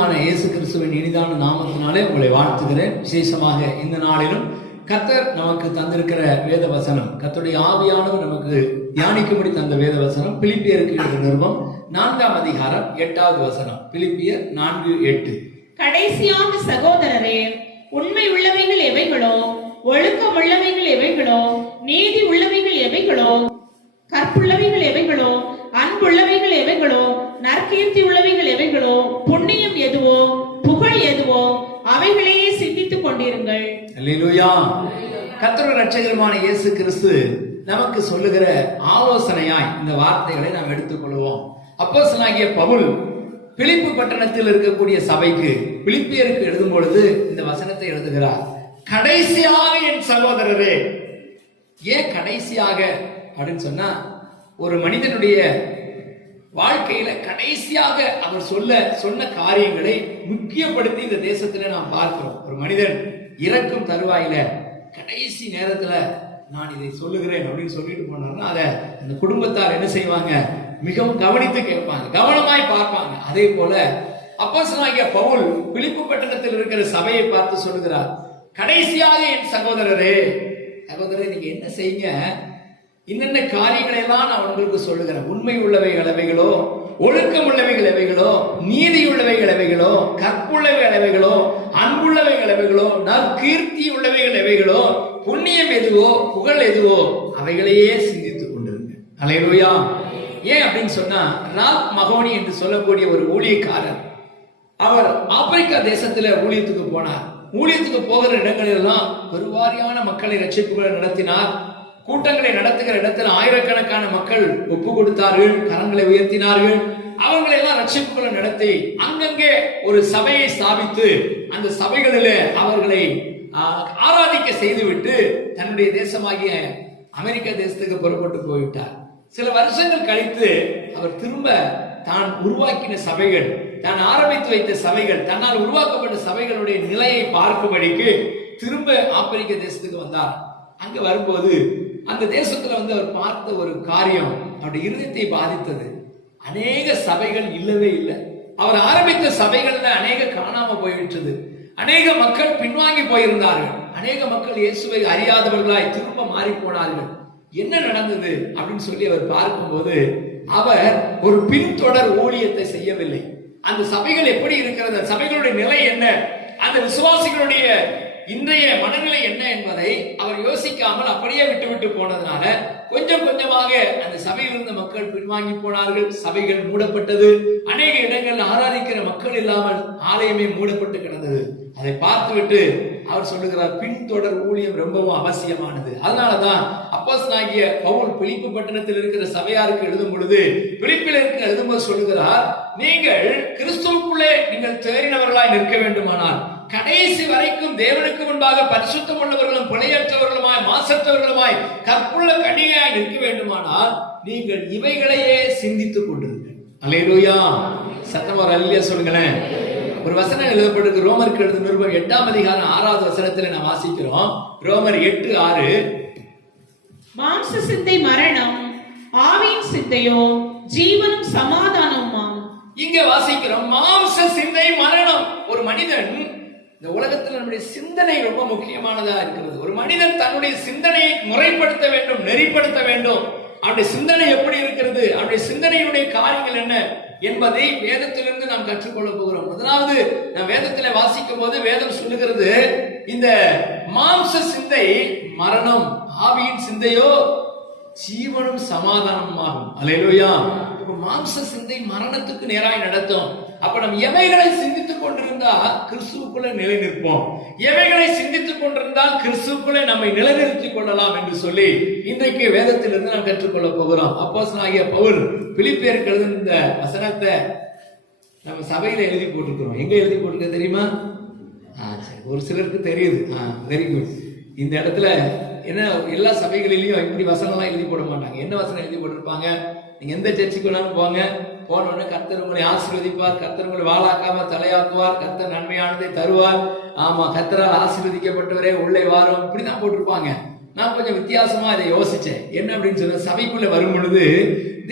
இரட்சகருமான இயேசு கிறிஸ்துவின் இனிதான நாமத்தினாலே உங்களை வாழ்த்துகிறேன். விசேஷமாக இந்த நாளிலும் கர்த்தர் நமக்கு தந்திருக்கிற வேத வசனம், கர்த்தருடைய ஆவியானவர் நமக்கு தியானிக்கும்படி தந்த வேத வசனம் பிலிப்பியருக்கு எழுதின நிருபம் 4ஆம் அதிகாரம் 8வது வசனம். பிலிப்பியர் 4:8. கடைசியான சகோதரரே, உண்மை உள்ளவைகள் எவைகளோ, ஒழுக்கம் உள்ளவைகள் எவைகளோ, நீதி உள்ளவைகள் எவைகளோ, கற்புள்ளவைகள் எவைகளோ, அன்புள்ளவைகள் எவைகளோ, நற்கீர்த்தி உள்ளவைகள் எவைகளோ, புண்ணியம் எதுவோ, புகழ் எதுவோ, அவைகளையே சிந்தித்துக் கொண்டிருங்கள். அல்லேலூயா. கர்த்தருடைய இரட்சகருமான இயேசு கிறிஸ்து நமக்கு சொல்லுகிற ஆலோசனையாய் இந்த வார்த்தைகளை நாம் எடுத்துக்கொள்வோம். அப்போஸ்தலனாகிய பவுல் பிலிப்பு பட்டணத்தில் இருக்கக்கூடிய சபைக்கு, பிலிப்பியருக்கு எழுதும் பொழுது இந்த வசனத்தை எழுதுகிறார். கடைசியாக என் சகோதரரே. ஏன் கடைசியாக அப்படின்னு சொன்னா, ஒரு மனிதனுடைய வாழ்க்கையில கடைசியாக அவர் சொன்ன காரியங்களை முக்கியப்படுத்தி இந்த தேசத்துல நாம் பார்க்கிறோம். ஒரு மனிதன் இறக்கும் தருவாயில கடைசி நேரத்துல நான் இதை சொல்லுகிறேன் அப்படின்னு சொல்லிட்டு போனார்னா, அதை அந்த குடும்பத்தார் என்ன செய்வாங்க? மிகவும் கவனித்து கேட்பாங்க, கவனமாய் பார்ப்பாங்க. அதே போல அப்போஸ்தலனாகிய பவுல் பிலிப்பு பட்டணத்தில் இருக்கிற சபையை பார்த்து சொல்லுகிறார், கடைசியாக என் சகோதரரே. சகோதரர், நீங்க என்ன செய்யுங்க, இன்னென்ன காரியங்களை எல்லாம் நான் உங்களுக்கு சொல்லுகிறேன். உண்மை உள்ளவைகள் எவைகளோ, ஒழுக்கம் உள்ளவைகள் எவைகளோ, நீதி உள்ளவைகள் எவைகளோ, கற்புள்ளவைகள் எவைகளோ, அன்புள்ளவைகள் எவைகளோ, நற்கீர்த்தி உள்ளவைகள் எவைகளோ, புண்ணியம் எதுவோ, புகழ் எதுவோ, அவைகளையே சிந்தித்துக் கொண்டிருங்க. அல்லேலூயா. ஏன் அப்படின்னு சொன்னா, ராப் மகோனி என்று சொல்லக்கூடிய ஒரு ஊழியக்காரர், அவர் ஆப்பிரிக்கா தேசத்துல ஊழியத்துக்கு போனார். ஊழியத்துக்கு போகிற இடங்களெல்லாம் பெருவாரியான மக்களை ரட்சிப்புகளை நடத்தினார். கூட்டங்களை நடத்துகிற இடத்துல ஆயிரக்கணக்கான மக்கள் ஒப்பு கொடுத்தார்கள், கரங்களை உயர்த்தினார்கள். அவங்களை எல்லாம் ரட்சிப்புகளை நடத்தி அங்கங்கே ஒரு சபையை ஸ்தாபித்து அந்த சபைகளிலே அவர்களை ஆராதிக்க செய்துவிட்டு தன்னுடைய தேசமாகிய அமெரிக்க தேசத்துக்கு புறப்பட்டு போய்விட்டார். சில வருஷங்கள் கழித்து அவர் திரும்ப தான் உருவாக்கின சபைகள், தான் ஆரம்பித்து வைத்த சபைகள், தன்னால் உருவாக்கப்பட்ட சபைகளுடைய நிலையை பார்க்கும்படிக்கு திரும்ப ஆப்பிரிக்க தேசத்துக்கு வந்தார். அங்க வரும்போது அந்த தேசத்துல அவர் பார்த்த ஒரு காரியம் அவருடைய இருதயத்தை பாதித்தது. அநேக சபைகள் இல்லவே இல்லை. அவர் ஆரம்பித்த சபைகள்ல அநேக காணாம போய்விட்டது. அநேக மக்கள் பின்வாங்கி போயிருந்தார்கள். அநேக மக்கள் இயேசுவை அறியாதவர்களாய் திரும்ப மாறி போனார்கள். என்ன நடந்தது அப்படின்னு சொல்லி அவர் பார்க்கும்போது, அவர் ஒரு பின்தொடர் ஊழியத்தை செய்யவில்லை. அந்த சபைகள் எப்படி இருக்கிறது, சபைகளுடைய நிலை என்ன, அந்த விசுவாசிகளுடைய இன்றைய மனநிலை என்ன என்பதை அவர் யோசிக்காமல் அப்படியே விட்டு போனதுனால கொஞ்சம் கொஞ்சமாக அந்த சபையில் இருந்த மக்கள் பின்வாங்கி போனார்கள். சபைகள் மூடப்பட்டது. அநேக இடங்கள் ஆராதிக்கிற மக்கள் இல்லாமல் ஆலயமே மூடப்பட்டு கிடந்தது. அதை பார்த்துவிட்டு அவர் சொல்லுகிறார், பின்தொடர் ஊழியம் ரொம்பவும் அவசியமானது. அதனாலதான் அப்போஸ்தலனாகிய பவுல் பிலிப்பு பட்டணத்தில் இருக்கிற சபையாருக்கு எழுதும் பொழுது, பிலிப்பில் இருக்க எழுதும்போது சொல்லுகிறார், நீங்கள் கிறிஸ்துவுக்குள்ளே நீங்கள் தேறினவர்களாய் நிற்க வேண்டுமானால், கடைசி வரைக்கும் தேவனுக்கு முன்பாக பரிசுத்தம் உள்ளவர்களும் பிழையற்றவர்களுமாய் மாசற்றவர்களுமாய் கற்புள்ள கன்னிகையாய் நிற்க வேண்டுமானால் நீங்கள் இவைகளையே சிந்தித்துக் கொண்டிருங்கள். அல்லேலூயா. சத்தமா அல்லேலூயா சொல்லுங்களேன். ஒரு வசனம் எழுதப்பட்டிருக்கு, ரோமருக்கு எழுதின நிருபம் 8ஆம் அதிகாரம் 6வது வசனத்துல நாம் வாசிக்கிறோம். ரோமர் 8:6. மாம்ச சிந்தை மரணம், ஆவியின் சிந்தையோ ஜீவனும் சமாதானமுமாம். இங்க வாசிக்கிறோம், மாம்ச சிந்தை மரணம். ஒரு மனிதன், இந்த உலகத்தில் நம்முடைய சிந்தனை ரொம்ப முக்கியமானதா இருக்கிறது. ஒரு மனிதன் தன்னுடைய சிந்தனையை முறைப்படுத்த வேண்டும், நெறிப்படுத்த வேண்டும். அவருடைய சிந்தனை எப்படி இருக்கிறது, அவருடைய சிந்தனையுடைய காரியங்கள் என்ன என்பதை வேதத்திலிருந்து நாம் கற்றுக்கொள்ள போகிறோம். முதலாவது நாம் வேதத்தில் வாசிக்கும் போது வேதம் சொல்லுகிறது, இந்த மாம்ச சிந்தை மரணம், ஆவியின் சிந்தையோ ஜீவனும் சமாதானமாகும். அல்லேலூயா. மாம்ச சிந்தை மரணத்துக்கு நேராய் நடத்தும். அப்ப நம்ம எவைகளை சிந்தித்துக் கொண்டிருந்தா கிறிஸ்துவுக்குள்ள நிலை நிற்போம், எவைகளை சிந்தித்துக் கொண்டிருந்தால் கிறிஸ்துவுக்குள்ளே நம்மை நிலைநிறுத்திக் கொள்ளலாம் என்று சொல்லி இன்றைக்கு வேதத்திலிருந்து நாம் கற்றுக்கொள்ள போகிறோம். அப்போஸ்தலனாகிய பவுல் பிலிப்பியருக்கு எழுதின இந்த வசனத்தை நம்ம சபையில எழுதி போட்டிருக்கிறோம். எங்க எழுதி போட்டிருக்க தெரியுமா? சரி, ஒரு சிலருக்கு தெரியுது. Very good. இந்த இடத்துல என்ன, எல்லா சபைகளிலையும் இப்படி வசனம்லாம் எழுதி போட மாட்டாங்க. என்ன வசனம் எழுதி போட்டிருப்பாங்க? நீங்க எந்த சர்ச்சுக்கு வேணாலும் போங்க, போனோடனே கர்த்தர் உங்களை ஆசீர்வதிப்பார், கர்த்தர் உங்களை வாழாக்காம தலையாக்குவார், கர்த்தர் நன்மையானதை தருவார், ஆமா கர்த்தரால் ஆசீர்வதிக்கப்பட்டவரே உள்ளே வாரும், இப்படிதான் போட்டிருப்பாங்க. நான் கொஞ்சம் வித்தியாசமா இதை யோசிச்சேன். என்ன அப்படின்னு சொன்ன, சபைக்குள்ள வரும் பொழுது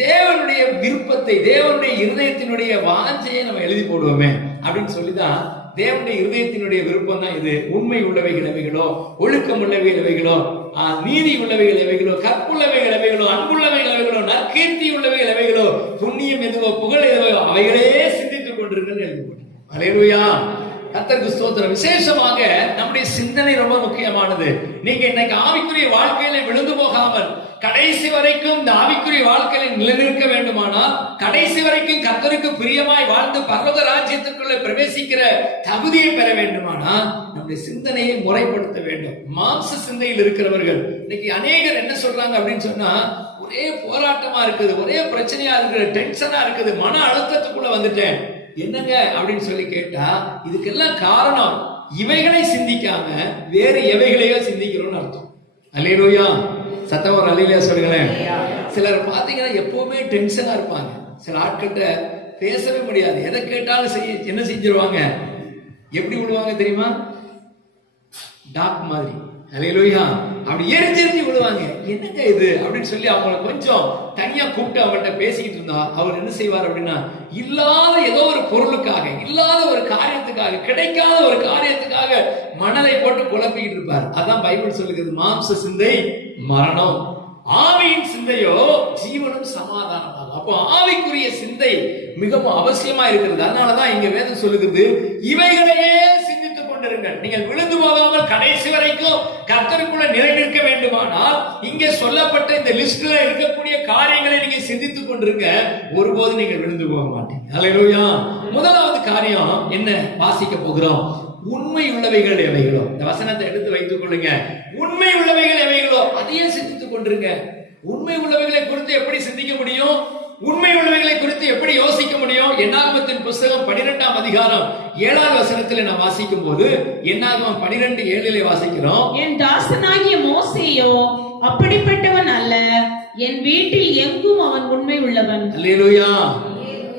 தேவனுடைய விருப்பத்தை, தேவனுடைய இருதயத்தினுடைய வாஞ்சையை நம்ம எழுதி போடுவோமே. அப்படின்னு சொல்லிதான் தேவனுடைய இருதயத்தினுடைய விருப்பம் தான் இது. உண்மை உள்ளவைகள் எவைகளோ, ஒழுக்கம் உள்ளவைகள் எவைகளோ, நீதி உள்ளவைகள் எவைகளோ, கற்புள்ளவைகள் எவைகளோ, அன்புள்ளவைகள் எவைகளோ, நற்கீர்த்தி உள்ளவைகள் எவைகளோ, புண்ணியம் எதுவோ, புகழ் எதுவோ, அவைகளே சிந்தித்துக் கொண்டிருக்கிறது எழுதி. அல்லேலூயா, கர்த்தருக்கு ஸ்தோத்திரம். விசேஷமாக நம்முடைய சிந்தனை ரொம்ப முக்கியமானது. நீங்க இன்னைக்கு ஆவிக்குரிய வாழ்க்கையில விழுந்து போகாமல் கடைசி வரைக்கும் இந்த ஆவிக்குரிய வாழ்க்கையில நிலைநிற்க வேண்டுமானால், கடைசி வரைக்கும் கர்த்தருக்கு பிரியமாய் வாழ்ந்து பரலோக ராஜ்யத்திற்குள்ள பிரவேசிக்கிற தகுதியை பெற வேண்டுமானால் நம்முடைய சிந்தனையை முறைப்படுத்த வேண்டும். மாம்ச சிந்தையில் இருக்கிறவர்கள் இன்னைக்கு அநேகர் என்ன சொல்றாங்க அப்படின்னு சொன்னா, ஒரே போராட்டமா இருக்குது, ஒரே பிரச்சனையா இருக்குது, டென்ஷனா இருக்குது, மன அழுத்தத்துக்குள்ள வந்துட்டேன், என்னங்க அப்படின்னு சொல்லி கேட்டா, இதுக்கெல்லாம் காரணம் இவைகளை சிந்திக்காம வேறு எவைகளையோ சிந்திக்கிறோம்னு அர்த்தம். அல்லேலூயா, சத்தம் ஒரு அல்லேலூயா சொல்லுங்களேன். சிலர் பாத்தீங்கன்னா எப்பவுமே டென்ஷனா இருப்பாங்க. சில ஆட்கிட்ட பேசவே முடியாது, எதை கேட்டாலும் என்ன செஞ்சிருவாங்க, எப்படி விடுவாங்க தெரியுமா, டாக் மாதிரி. அல்லேலூயா, அப்படி எரிஞ்செரிஞ்சு விடுவாங்க. என்னங்க இது அப்படின்னு சொல்லி அவங்கள கொஞ்சம் தனியா கூப்பிட்டு அவங்கள்ட்ட பேசிக்கிட்டு இருந்தா அவர் என்ன செய்வார் அப்படின்னா, இல்லாத ஏதோ ஒரு பொருளுக்காக, இல்லாத ஒரு காரியத்துக்காக, கிடைக்காத ஒரு காரியத்துக்காக மனதை போட்டு குழப்பிக்கிட்டு இருப்பார். அதான் பைபிள் சொல்லுகிறது, மாம்ச சிந்தை மரணம், ஆவியின் சிந்தையோ ஜீவனும் சமாதானம். அப்போ ஆவிக்குரிய சிந்தை மிகவும் அவசியமா இருக்கிறது. அதனாலதான் இங்க வேதம் சொல்லுகிறது, இவைகளையே சிந்தித்துக் கொண்டிருங்கள். நீங்கள் விழுந்து போகாமல் கடைசி வரைக்கும் கர்த்தருக்குள்ள நிலைநிற்க வேண்டுமானால் இங்கே சொல்லப்பட்ட இந்த லிஸ்ட்ல இருக்கக்கூடிய காரியங்களை நீங்க சிந்தித்துக் கொண்டிருங்க. ஒருபோது நீங்கள் விழுந்து போக மாட்டீங்க. அல்லேலூயா. முதலாவது காரியம் என்ன வாசிக்க போகிறோம், உண்மை உள்ளவைகள் எவைகளோ. இந்த வசனத்தை எடுத்து வைத்துக் கொள்ளுங்க. உண்மை உள்ளவைகள் எவைகளோ அதையே சிந்தித்துக் கொண்டிருங்க. உண்மை உள்ளவைகளை குறித்து எப்படி சிந்திக்க முடியும், உண்மை உள்ளவைகளை குறித்து எப்படி யோசிக்க முடியும்? என்னாகமத்தின் புஸ்தகம் 12ஆம் அதிகாரம் 7வது வசனத்தில் நான் வாசிக்கும் போது, என்னாகமம் 12:7 வாசிக்கிறோம், என் தாசனாகிய மோசேயோ அப்படிப்பட்டவன் அல்ல, என் வீட்டில் எங்கும் அவன் உண்மை உள்ளவன். அல்லேலூயா.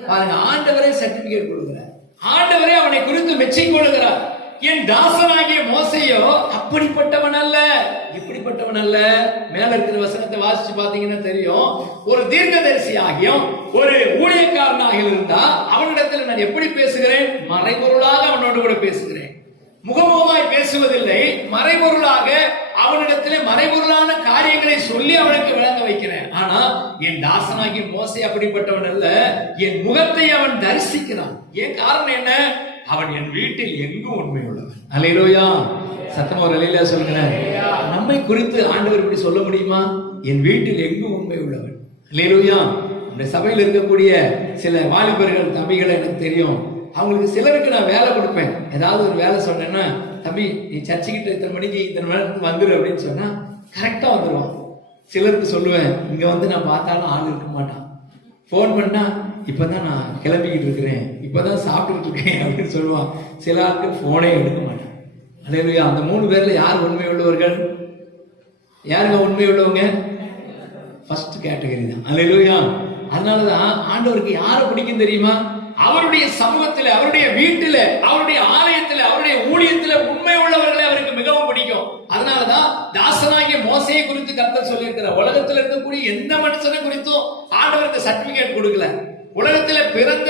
பாருங்க, ஆண்டவரே சர்டிபிகேட் கொடுக்கிறார், ஆண்டவரே அவனை குறித்து மெச்சிக் கொள்கிறார். என் தாசனாகிய மோசேயோ அப்படிப்பட்டவன் அல்ல. இப்படிப்பட்டவன் அல்ல. மேல இருக்கிற வசனத்தை வாசிச்சு பாத்தீங்கன்னா தெரியும். ஒரு தீர்க்கதரிசியாகியும் ஒரு ஊழியக்காரனாக இருந்தா அவனிடத்தில் நான் எப்படி பேசுகிறேன், மறைபொருளாக அவனோடு கூட பேசுகிறேன். முகமுகமாய் பேசுவதில்லை, மறைபொருளாக அவனிடத்திலே மறைபொருளான காரியங்களை சொல்லி அவனுக்கு விளங்க வைக்கிறேன். ஆனா என் தாசனாகிய மோசே அப்படிப்பட்டவன் அல்ல, என் முகத்தை அவன் தரிசிக்கிறான். ஏன் காரணம் என்ன, அவன் என் வீட்டில் எங்கும் உண்மை உள்ளவன். அல்லேலூயா, சத்தமா ஒரு அல்லேலூயா சொல்லுங்க. நம்மை குறித்து ஆண்டவர் இப்படி சொல்ல முடியுமா, என் வீட்டில் எங்கும் உண்மை உள்ளவன். அல்லேலூயா. இந்த சபையில் இருக்கக்கூடிய சில வாலிபர்கள் தம்பிகளை எனக்கு தெரியும். அவங்களுக்கு சிலருக்கு நான் வேலை கொடுப்பேன். ஏதாவது ஒரு வேலை சொன்னேன்னா, தம்பி நீ சர்ச்சுக்கிட்ட இத்தனை மணிக்கு இத்தனை நேரத்துக்கு வந்துரு அப்படின்னு சொன்னா கரெக்டா வந்துடுவான். சிலருக்கு சொல்லுவேன், இங்க வந்து நான் பார்த்தாலும் ஆள் இருக்க மாட்டான். போன் பண்ணா இப்பதான் நான் கிளம்பிக்கிட்டு இருக்கிறேன், இப்பதான் சாப்பிட்டுக்கிட்டு இருக்கேன் அப்படின்னு சொல்லுவான். சில ஆட்கள் போனே எடுக்க மாட்டான். அல்லேலூயா. அந்த 3 பேர்ல யார் உண்மை உள்ளவர்கள், யாருங்க உண்மை உள்ளவங்க, ஃபர்ஸ்ட் கேட்டகரி தான். அல்லேலூயா. அதனாலதான் ஆண்டவருக்கு யாரை பிடிக்கும் தெரியுமா, அவருடைய சமூகத்தில், அவருடைய வீட்டில, அவருடைய ஆலயத்தில், அவருடைய ஊழியத்தில் உண்மை உள்ளவர்களை அவருக்கு மிகவும் பிடிக்கும். அதனாலதான் தாசனாகிய மோசேயை குறித்து கர்த்தர் சொல்லியிருக்கிறார். உலகத்தில் இருக்கக்கூடிய எந்த மனுஷனை குறித்தும் ஆண்டவருக்கு சர்டிபிகேட் கொடுக்கல. உலகத்துல பிறந்த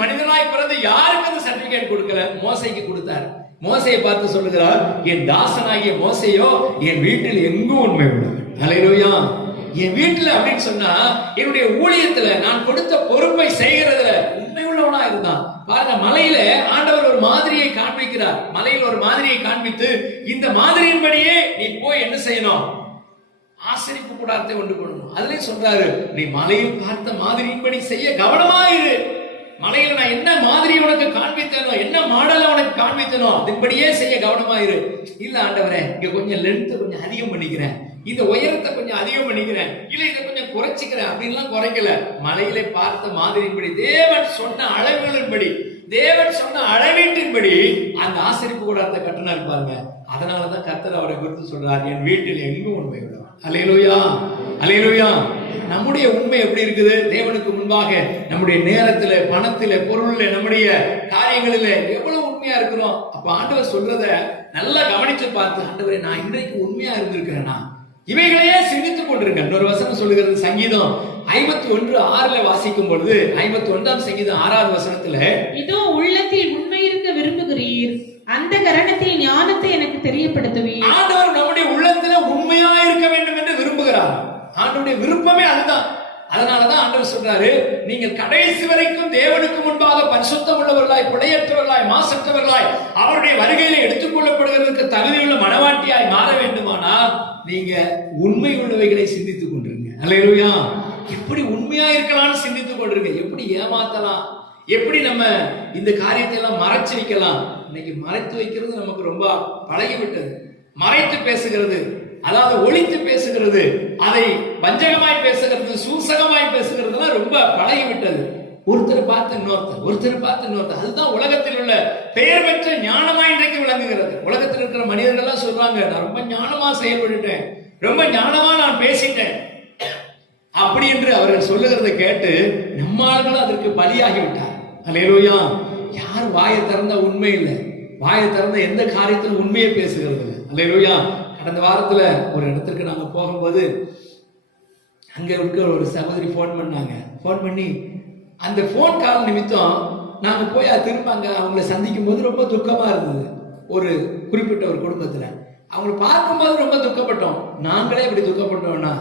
மனிதனாய் பிறந்த யாருக்கு அந்த சர்டிபிகேட் கொடுக்கல, மோசேக்கு கொடுத்தார். மோசேயை பார்த்து சொல்லுகிறார், என் தாசனாகிய மோசேயோ என் வீட்டில் எங்கும் உண்மை உள்ளவன். அல்லேலூயா. என் வீட்டுல அப்படின்னு சொன்னா என்னுடைய ஊழியத்துல நான் கொடுத்த பொறுப்பை செய்கிறதுல உண்மை உள்ளவனா இருந்தான். பாருங்க, மலையில ஆண்டவர் ஒரு மாதிரியை காண்பிக்கிறார். மலையில் ஒரு மாதிரியை காண்பித்து, இந்த மாதிரியின்படியே நீ போய் என்ன செய்யணும், ஆசரிப்பு கூடாரத்தை கொண்டு போடணும். அதுலயும் சொல்றாரு, நீ மலையில் பார்த்த மாதிரியின்படி செய்ய கவனமாயிரு. மலையில நான் என்ன மாதிரி உனக்கு காண்பித்தனோ, என்ன மாடல உனக்கு காண்பித்தனோ அதன்படியே செய்ய கவனமாயிரு. இல்ல ஆண்டவரே, இங்க கொஞ்சம் லென்த் கொஞ்சம் அதிகம் பண்ணிக்கிறேன், இந்த உயரத்தை கொஞ்சம் அதிகம் பண்ணிக்கிறேன், இல்ல இதை கொஞ்சம் குறைச்சிக்கிறேன் அப்படின்லாம் குறைக்கல. மலையிலே பார்த்த மாதிரியின்படி, தேவன் சொன்ன அளவுகளின்படி, தேவன் சொன்ன அளவீட்டின்படி அந்த ஆசரிப்பு கூடாரத்தை கட்டினார் பாருங்க. அதனாலதான் கர்த்தர் அவரை குறித்து சொல்றார், என் வீட்டில் எங்கும் உண்மை உள்ளவன். அல்லேலூயா, அல்லேலூயா. நம்முடைய உண்மை எப்படி இருக்குது, தேவனுக்கு முன்பாக நம்முடைய நேரத்துல, பணத்துல, பொருள்ல, நம்முடைய காரியங்களில எவ்வளவு உண்மையா இருக்கிறோம். அப்ப ஆண்டவர் சொல்றத நல்லா கவனிச்சு பார்த்து, ஆண்டவரே நான் இன்றைக்கு உண்மையா இருந்திருக்கிறேனா, இவைகளையே சிந்தித்துக் கொண்டிருங்க. இன்னொரு வசனம் சொல்லுகிறது, சங்கீதம் 51:6 வாசிக்கும் பொழுது 51ஆம் சங்கீதம் 6வது வசனத்துல, இதோ உள்ளத்தில் உண்மை இருக்க விரும்புகிறீர், அந்த கரணத்தில் ஞானத்தை எனக்கு தெரியப்படுத்துவீர். ஆண்டவர் நம்முடைய உள்ளத்துல உண்மையா இருக்க வேண்டும் என்று விரும்புகிறார். ஆண்டவருடைய விருப்பமே அதுதான். அதனாலதான் ஆண்டவர் சொல்றாரு, நீங்கள் கடைசி வரைக்கும் தேவனுக்கு முன்பாக பரிசுத்தம் உள்ளவர்களாய், பிழையற்றவர்களாய், மாசற்றவர்களாய், அவருடைய வருகையில எடுத்துக் கொள்ளப்படுகிறதுக்கு தகுதியுள்ள மனவாட்டியாய் மாற வேண்டுமானா நீங்க உண்மை உள்ளவைகளை சிந்தித்துக் கொண்டிருங்க. அல்லேலூயா. எப்படி உண்மையா இருக்கலாம்னு சிந்தித்துக் கொண்டிருங்க. எப்படி ஏமாத்தலாம், எப்படி நம்ம இந்த காரியத்தை எல்லாம் மறைச்சு வைக்கலாம். இன்னைக்கு மறைத்து வைக்கிறது நமக்கு ரொம்ப பழகிவிட்டது. மறைத்து பேசுகிறது, அதாவது ஒளித்து பேசுகிறது, அதை வஞ்சகமாய் பேசுகிறது, சூசகமாய் பேசுகிறதுலாம் ரொம்ப பழகிவிட்டது. ஒருத்தர் பார்த்து இன்னொருத்தர், அதுதான் உலகத்தில் உள்ள பெயர் பெற்ற ஞானமா இன்றைக்கு விளங்குகிறது. உலகத்தில் இருக்கிற மனிதர்கள் எல்லாம் சொல்றாங்க, நான் ரொம்ப ஞானமா செயல்பட்டுட்டேன், ரொம்ப ஞானமா நான் பேசிட்டேன் அப்படி என்று அவர்கள் சொல்லுகிறதை கேட்டு நம்ம ஆளுங்களும் அதற்கு பலியாகிவிட்டார். அல்லேலூயா. யார் வாயை திறந்த உண்மை இல்லை, வாயை திறந்த எந்த காரியத்திலும் உண்மையை பேசுகிறது இல்லை. அல்லேலூயா. கடந்த வாரத்துல ஒரு இடத்துக்கு நாங்க போகும்போது அங்க இருக்க ஒரு சகோதரி போன் பண்ணாங்க. போன் பண்ணி அந்த போன் கால் நிமித்தம் நாங்க போய் திரும்ப அங்க அவங்களை சந்திக்கும் போது ரொம்ப துக்கமா இருந்தது. ஒரு குறிப்பிட்ட ஒரு குடும்பத்துல அவங்களை பார்க்கும்போது ரொம்ப துக்கப்பட்டோம். நாங்களே இப்படி துக்கப்பட்டோம்னா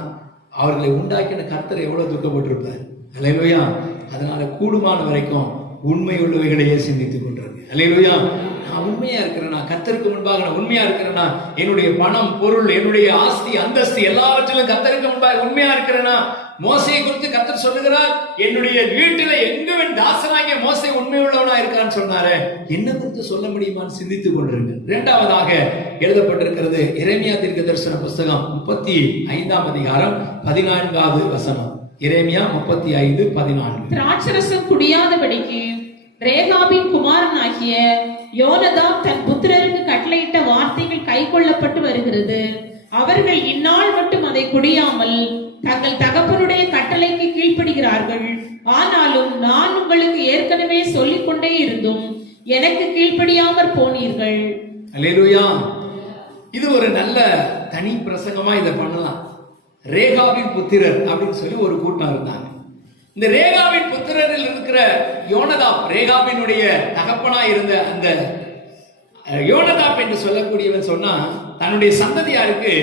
அவர்களை உண்டாக்கின கர்த்தர் எவ்வளவு துக்கப்பட்டிருப்பார். அல்லேலூயா. அதனால கூடுமான வரைக்கும் உண்மை உள்ளவைகளையே சிந்தித்துக் கொண்டிருக்கு. அல்லேலூயா. நான் உண்மையா இருக்கிறேனா, கர்த்தருக்கு முன்பாக நான் உண்மையா இருக்கிறேனா, என்னுடைய பணம், பொருள், என்னுடைய ஆஸ்தி, அந்தஸ்து எல்லாவற்றிலும் கர்த்தருக்கு முன்பாக உண்மையா இருக்கிறேனா. மோசையை குறித்து கர்த்தர் சொல்லுகிறார், என்னுடைய வீட்டில எங்குவன் தாசனாகிய மோசே உண்மை உள்ளவனா இருக்கான்னு சொன்னாரு. என்ன குறித்து சொல்ல முடியுமான்னு சிந்தித்துக் கொண்டிருக்கு. இரண்டாவதாக எழுதப்பட்டிருக்கிறது எரேமியா தீர்க்கதரிசன புஸ்தகம் 35ஆம் அதிகாரம் 14வது வசனம். எரேமியா 35:14. திராட்சரசம் குடியாதபடிக்கு ரேகாபின் குமாரனாகிய யோனதாப் தன் புத்திரருக்கு கட்டளையிட்ட வார்த்தைகள் கை கொள்ளப்பட்டு வருகிறது. அவர்கள் இந்நாள் மட்டும் அதை குடியாமல் தங்கள் தகப்பனுடைய கட்டளைக்கு கீழ்ப்படுகிறார்கள். ஆனாலும் நான் உங்களுக்கு ஏற்கனவே சொல்லிக் கொண்டே இருந்தும் எனக்கு கீழ்ப்படியாமற் போனீர்கள். அல்லேலூயா. இது ஒரு நல்ல தனி பிரசங்கமா இதை பண்ணலாம். ரேகாவின் புத்திரர் அப்படின்னு சொல்லி ஒரு கூட்டம் இருந்தாங்க. இந்த ரேகாவின் புத்திரரில் இருக்கிற யோனதாப், ரேகாவினுடைய தகப்பனா இருந்த அந்த யோனதாப் என்று சொல்லக்கூடியவன் சொன்னா, தன்னுடைய சந்ததியாருக்கு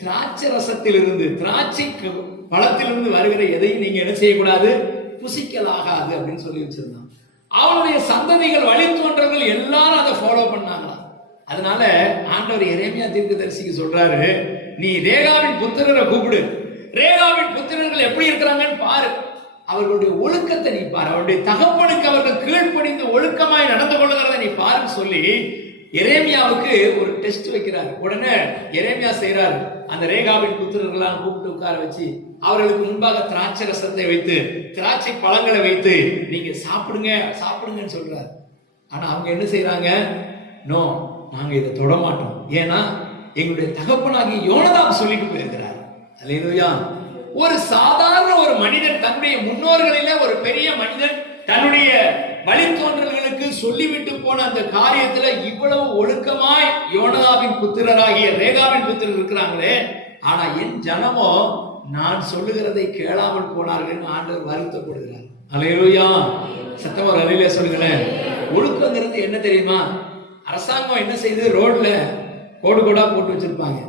திராட்சை ரசத்திலிருந்து, திராட்சை பழத்திலிருந்து வருகிற எதையும் நீங்க என்ன செய்யக்கூடாது, புசிக்கலாகாது அப்படின்னு சொல்லி வச்சிருந்தான். அவனுடைய சந்ததிகள், வழித்தோன்றர்கள் எல்லாரும் அதை ஃபாலோ பண்ணாங்களா. அதனால ஆண்டவர் எரேமியா தீர்க்கதரிசிக்கு சொல்றாரு, நீ ரேகாவின் புத்திரரை கூப்பிடு, ரேகாவின் புத்திரர்கள் எப்படி இருக்கிறாங்கன்னு பாரு, அவர்களுடைய ஒழுக்கத்தை நீ பாரு, அவருடைய தகப்பனுக்கு அவர்கள் கீழ்ப்படிந்து ஒழுக்கமாய் நடந்து கொள்ளுகிறத நீ பாருன்னு சொல்லி எரேமியாவுக்கு ஒரு டெஸ்ட் வைக்கிறார். உடனே எரேமியா செய்யறாரு, அந்த ரேகாவின் புத்திரர்களாம் கூப்பிட்டு உட்கார வச்சு அவர்களுக்கு முன்பாக திராட்சை ரசத்தை வைத்து, திராட்சை பழங்களை வைத்து நீங்க சாப்பிடுங்க சாப்பிடுங்கன்னு சொல்றாரு. ஆனா அவங்க என்ன செய்யறாங்க, நோ, நாங்க இதை தொட மாட்டோம், ஏன்னா எங்களுடைய தகப்பனாகி யோனதாப் சொல்லிட்டு போயிருக்கிறார். அல்லேலூயா. ஒரு சாதாரண ஒரு மனிதன், தன்னுடைய முன்னோர்களிலே ஒரு பெரிய மனிதன் தன்னுடைய வழித்தோன்றல்களுக்கு சொல்லிவிட்டு போன அந்த காரியத்துல இவ்வளவு ஒழுக்கமாய் யோனதாபின் புத்திரராகிய ரேகாவின் புத்திரர் இருக்கிறாங்களே, ஆனா என் ஜனமோ நான் சொல்லுகிறதை கேளாமல் போனார்கள் ஆண்டவர் வருத்தப்படுகிறார். அல்லேலூயா. சத்தமா ஒரு அல்லேலூயா சொல்லுங்களேன். ஒழுக்கங்கிறது என்ன தெரியுமா? அரசாங்கம் என்ன செய்யுது, ரோட்ல கோடு கோடா போட்டு வச்சிருப்பாங்க,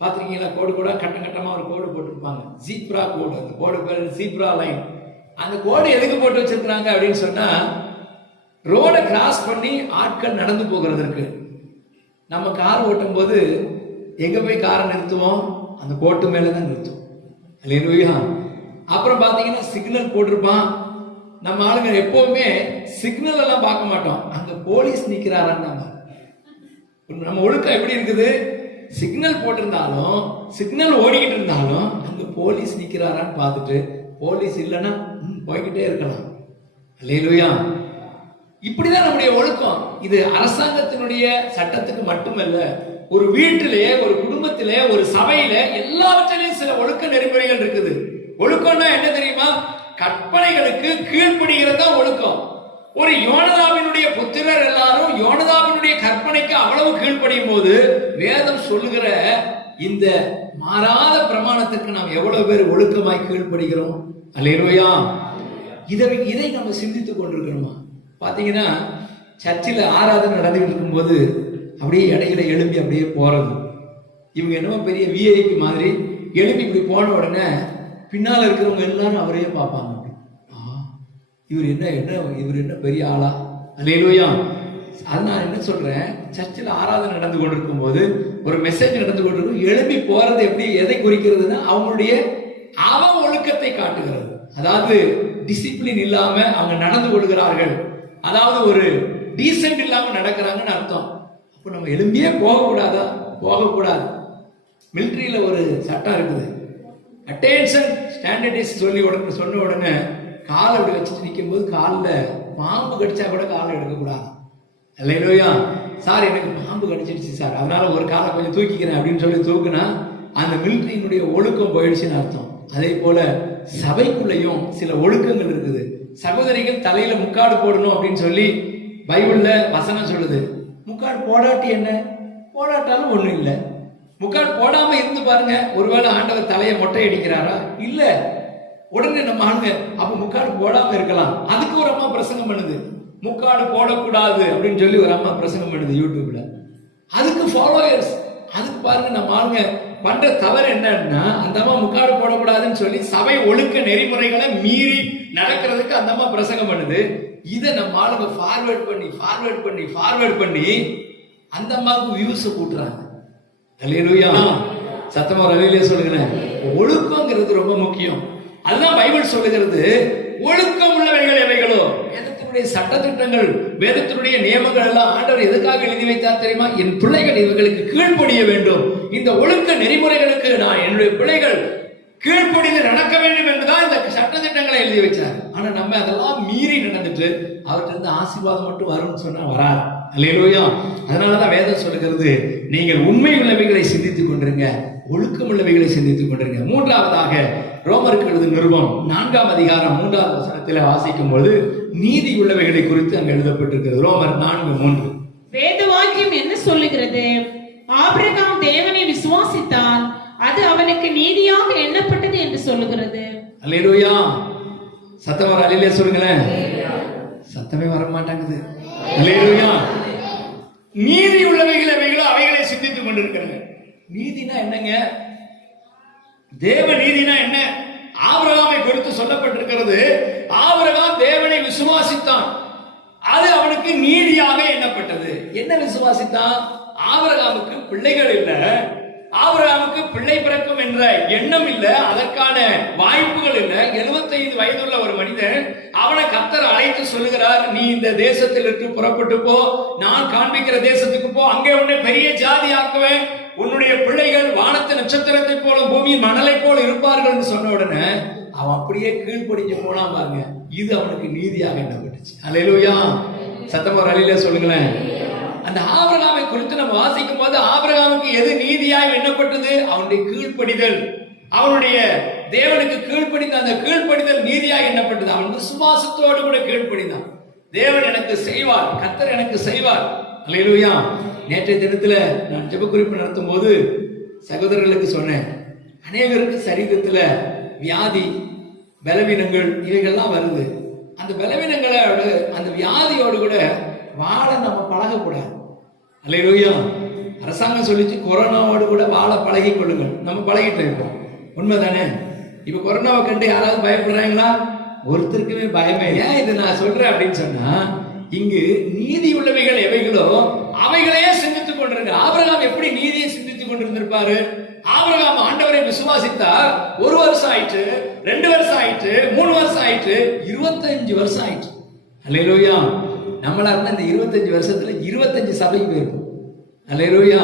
பாத்திருக்கீங்களா? கோடு கோடா கட்டம் கட்டமா ஒரு கோடு போட்டிருப்பாங்க, ஜீப்ரா கோடு. அந்த கோடு பேரு ஜீப்ரா லைன். அந்த கோடு எதுக்கு போட்டு வச்சிருக்காங்க அப்படின்னு சொன்னா, ரோட கிராஸ் பண்ணி ஆட்கள் நடந்து போகிறதற்கு. நம்ம கார் ஓட்டும் போது எங்க போய் காரை நிறுத்துவோம், அந்த கோட்டு மேலதான் நிறுத்துவோம். அல்லேலூயா. அப்புறம் பாத்தீங்கன்னா சிக்னல் போட்டிருப்பான். நம்ம ஆளுங்க எப்பவுமே சிக்னல் எல்லாம் பார்க்க மாட்டோம், அங்க போலீஸ் நிக்கிறாரான்னு நம்ம ஒழுக்கம் எப்படி இருக்குது, சிக்னல் போட்டிருந்தாலும் சிக்னல் ஓடிக்கிட்டு இருந்தாலும் அங்க போலீஸ் நிக்கிறாரான்னு பார்த்துட்டு, போலீஸ் இல்லைன்னா போய்கிட்டே இருக்கலாம். அல்லேலூயா. இப்படிதான் நம்முடைய ஒழுக்கம். இது அரசாங்கத்தினுடைய சட்டத்துக்கு மட்டுமல்ல, ஒரு வீட்டிலே, ஒரு குடும்பத்திலே, ஒரு சபையில, எல்லாவற்றிலையும் சில ஒழுக்க நெறிமுறைகள் இருக்குது. ஒழுக்கம்னா என்ன தெரியுமா? கற்பனைகளுக்கு கீழ்ப்படுகிறதா ஒழுக்கம். ஒரு யோனதாவினுடைய புத்திரர் எல்லாரும் யோனதாவினுடைய கற்பனைக்கு அவ்வளவு கீழ்ப்படியும் போது வேதம் சொல்லுகிற இந்த மாறாத பிரமாணத்திற்கு நாம் எவ்வளவு பேர் ஒழுக்கமாய் கீழ்ப்படுகிறோம்? அல்லேலூயா. இதை நம்ம சிந்தித்துக் கொண்டிருக்கிறோமா? பாத்தீங்கன்னா சர்ச்சில் ஆராதனை நடந்துகிட்டு இருக்கும்போது அப்படியே இடையில எழும்பி அப்படியே போறது. இவங்க என்னமோ பெரிய விஐபி மாதிரி எழும்பி இப்படி போன உடனே பின்னால இருக்கிறவங்க எல்லாரும் அவரையே பார்ப்பாங்க. இவர் என்ன பெரிய ஆளா? அல்லேலூயா. அதனால என்ன சொல்றேன், சர்ச்சில் ஆராதனை நடந்து கொண்டிருக்கும் போது ஒரு மெசேஜ் நடந்து கொண்டிருக்கும், எழுப்பி போறது எப்படி எதை குறிக்கிறதுன்னா அவங்களுடைய ஒழுக்கத்தை காட்டுகிறது. அதாவது டிசிப்ளின் இல்லாம அவங்க நடந்து கொள்கிறார்கள், அதாவது ஒரு டீசென்ட் இல்லாம நடக்கிறாங்கன்னு அர்த்தம். அப்ப நம்ம எழும்பியே போகக்கூடாதா? போகக்கூடாது. மிலிட்டரியில ஒரு சட்டம் இருக்குது, அட்டென்ஷன் ஸ்டாண்டர்டைஸ் சொன்ன உடனே காலை அப்படி வச்சுட்டு நிற்கும் போது காலில் பாம்பு கடிச்சா கூட காலை எடுக்கக்கூடாது. அல்லேலூயா. சார் எனக்கு பாம்பு கடிச்சிடுச்சு சார், அதனால ஒரு காலை கொஞ்சம் தூக்கிக்கிறேன் அப்படின்னு சொல்லி தூக்குனா அந்த மிலிட்டரியினுடைய ஒழுக்கம் போயிடுச்சுன்னு அர்த்தம். அதே போல சபைக்குள்ளேயும் சில ஒழுக்கங்கள் இருக்குது. சகோதரிகள் தலையில முக்காடு போடணும் அப்படின்னு சொல்லி பைபிள்ல வசனம் சொல்லுது. முக்காடு போடாட்டி என்ன, போடாட்டாலும் ஒண்ணும் இல்லை. முக்காடு போடாம இருந்து பாருங்க, ஒருவேளை ஆண்டவர் தலையை மொட்டை அடிக்கிறாரா? இல்ல. உடனே நம்ம ஆளுங்க அப்ப முக்காடு போடாம இருக்கலாம். அதுக்கு ஒரு அம்மா பிரசங்கம் பண்ணுது, முக்காடு போடக்கூடாது அப்படின்னு சொல்லி ஒரு அம்மா பிரசங்கம் பண்ணுது யூடியூப்ல. அதுக்கு ஃபாலோயர்ஸ். அதுக்கு பாருங்க நம்ம ஆளுங்க பண்ற தவறு என்னன்னா, அந்த அம்மா முக்காடு போடக்கூடாதுன்னு சொல்லி சபை ஒழுக்க நெறிமுறைகளை மீறி நடக்கிறதுக்கு அந்த அம்மா பிரசங்கம் பண்ணுது. இதை நம்ம ஆளுங்க ஃபார்வர்ட் பண்ணி அந்த அம்மாவுக்கு வியூஸ் கூட்டுறாங்க. அல்லேலூயா. சத்தமா ஒரு அல்லேலூயா சொல்லுங்களேன். ஒழுக்கங்கிறது ரொம்ப முக்கியம். அதுதான் பைபிள் சொல்லுகிறது, ஒழுக்கம் உள்ளவைகள் எவைகளோ. வேதத்தினுடைய சட்டத்திட்டங்கள், வேதத்தினுடைய நியமங்கள் எல்லாம் ஆண்டவர் எதுக்காக எழுதி வைத்தார் தெரியுமா? என் பிள்ளைகள் இவர்களுக்கு கீழ்ப்படிய வேண்டும், இந்த ஒழுக்க நெறிமுறைகளுக்கு நான் என்னுடைய பிள்ளைகள் கீழ்ப்படிந்து நடக்க வேண்டும் என்றுதான் இந்த சட்டத்திட்டங்களை எழுதி வச்சார். ஆனா நம்ம அதெல்லாம் மீறி நடந்துட்டு அவர்கிட்ட ஆசீர்வாதம் மட்டும் வரும்னு சொன்னா வராது. அல்லேலூயா. அதனாலதான் வேதம் சொல்லுகிறது, நீங்கள் உண்மை உள்ளவைகளை சிந்தித்துக் கொண்டிருங்க, ஒழுக்கம் உள்ளவைகளை சிந்தித்துக் கொண்டிருங்க. மூன்றாவதாக ரோமருக்கு எழுதும் நிருபம் 4ஆம் அதிகாரம் 3ஆவது வசனத்தில் வாசிக்கும் போது நீதி உள்ளவைகளை குறித்து அங்கு எழுதப்பட்டிருக்கிறது. ரோமர் 4:3. வேத வாக்கியம் என்ன சொல்லுகிறது? ஆபிரகாம் தேவனை விசுவாசித்தான், அது அவனுக்கு நீதியாக எண்ணப்பட்டது என்று சொல்லுகிறது. அல்லேலூயா. சத்தம் வர அல்லேலூயா சொல்லுங்களேன். சத்தமே வர மாட்டாங்குது. அல்லேலூயா. நீதி உள்ளவைகள் எவைகளோ அவைகளை சிந்தித்துக் கொண்டிருக்கிறாங்க. நீதினா என்னங்க? தேவ நீதினா என்ன? ஆபிரகாமை குறித்து சொல்லப்பட்டிருக்கிறது, ஆபிரகாம் தேவனை விசுவாசித்தான், அது அவனுக்கு நீதியாக எண்ணப்பட்டது. என்ன விசுவாசித்தான்? ஆபிரகாமுக்கு பிள்ளைகள் இல்ல, ஆபிரகாமுக்கு பிள்ளை பிறக்கும் என்ற எண்ணம் இல்ல, அதற்கான வாய்ப்புகள் இல்ல. 75 வயதுள்ள ஒரு மனிதன், அவனை கர்த்தர் அழைத்து சொல்லுகிறார், நீ இந்த தேசத்தில் இருந்து புறப்பட்டு போ, நான் காண்பிக்கிற தேசத்துக்கு போ, அங்கே உன்னை பெரிய ஜாதி ஆக்குவேன், உன்னுடைய பிள்ளைகள் வானத்து நட்சத்திரத்தை போல பூமியின் மணலை போல இருப்பார்கள் சொன்ன உடனே அவன் அப்படியே கீழ்ப்படிஞ்சு போனா பாருங்க, இது அவனுக்கு நீதியாக எண்ணப்பட்டுச்சு. அல்லேலூயா. சத்தமா ஒரு அல்லேலூயா சொல்லுங்களேன். அந்த ஆபிரகாமை குறித்து நம்ம வாசிக்கும் போது ஆபிரகாமுக்கு எது நீதியாக எண்ணப்பட்டது? அவனுடைய கீழ்ப்படிதல், அவனுடைய தேவனுக்கு கீழ்ப்படிந்த அந்த கீழ்ப்படிதல் நீதியாக எண்ணப்பட்டது. அவன் விசுவாசத்தோடு கூட கீழ்ப்படிந்தான். தேவன் எனக்கு செய்வார், கர்த்தர் எனக்கு செய்வார். அல்லேலூயா. நேற்றைய தினத்துல நான் ஜெப குறிப்பு நடத்தும் போது சகோதரர்களுக்கு சொன்னேன், அநேகருக்கு சரீரத்துல வியாதி, பலவீனங்கள் இவைகள்லாம் வருது. அந்த பலவீனங்களோடு அந்த வியாதியோடு கூட வாழ நம்ம பழகக்கூடாது. அல்லேலூயா. அரசாங்கம் சொல்லிச்சு கொரோனாவோடு கூட வாழ பழகி கொள்ளுங்கள். நம்ம பழகிட்டு இருக்கோம், உண்மைதானே? இப்ப கொரோனாவை கண்டு யாராவது பயப்படுறாங்களா? ஒருத்தருக்குமே பயமே. ஏன் இதை நான் சொல்றேன் அப்படின்னு சொன்னா, இங்கு நீதி உள்ளவைகள் எவைகளோ அவைகளையே சிந்தித்துக் கொண்டிருங்க. ஆபிரகாம் எப்படி நீதியை சிந்தித்துக் கொண்டிருந்திருப்பாரு? ஆபிரகாம் ஆண்டவரை விசுவாசித்தார். 1 வருஷம் ஆயிட்டு, 2 வருஷம் ஆயிட்டு, 3 வருஷம் ஆயிட்டு, 25 வருஷம் ஆயிட்டு. அல்லேலூயா. நம்மளா இருந்தா இந்த 25 வருஷத்துல 25 சபைக்கு போயிருப்போம். அல்லேலூயா.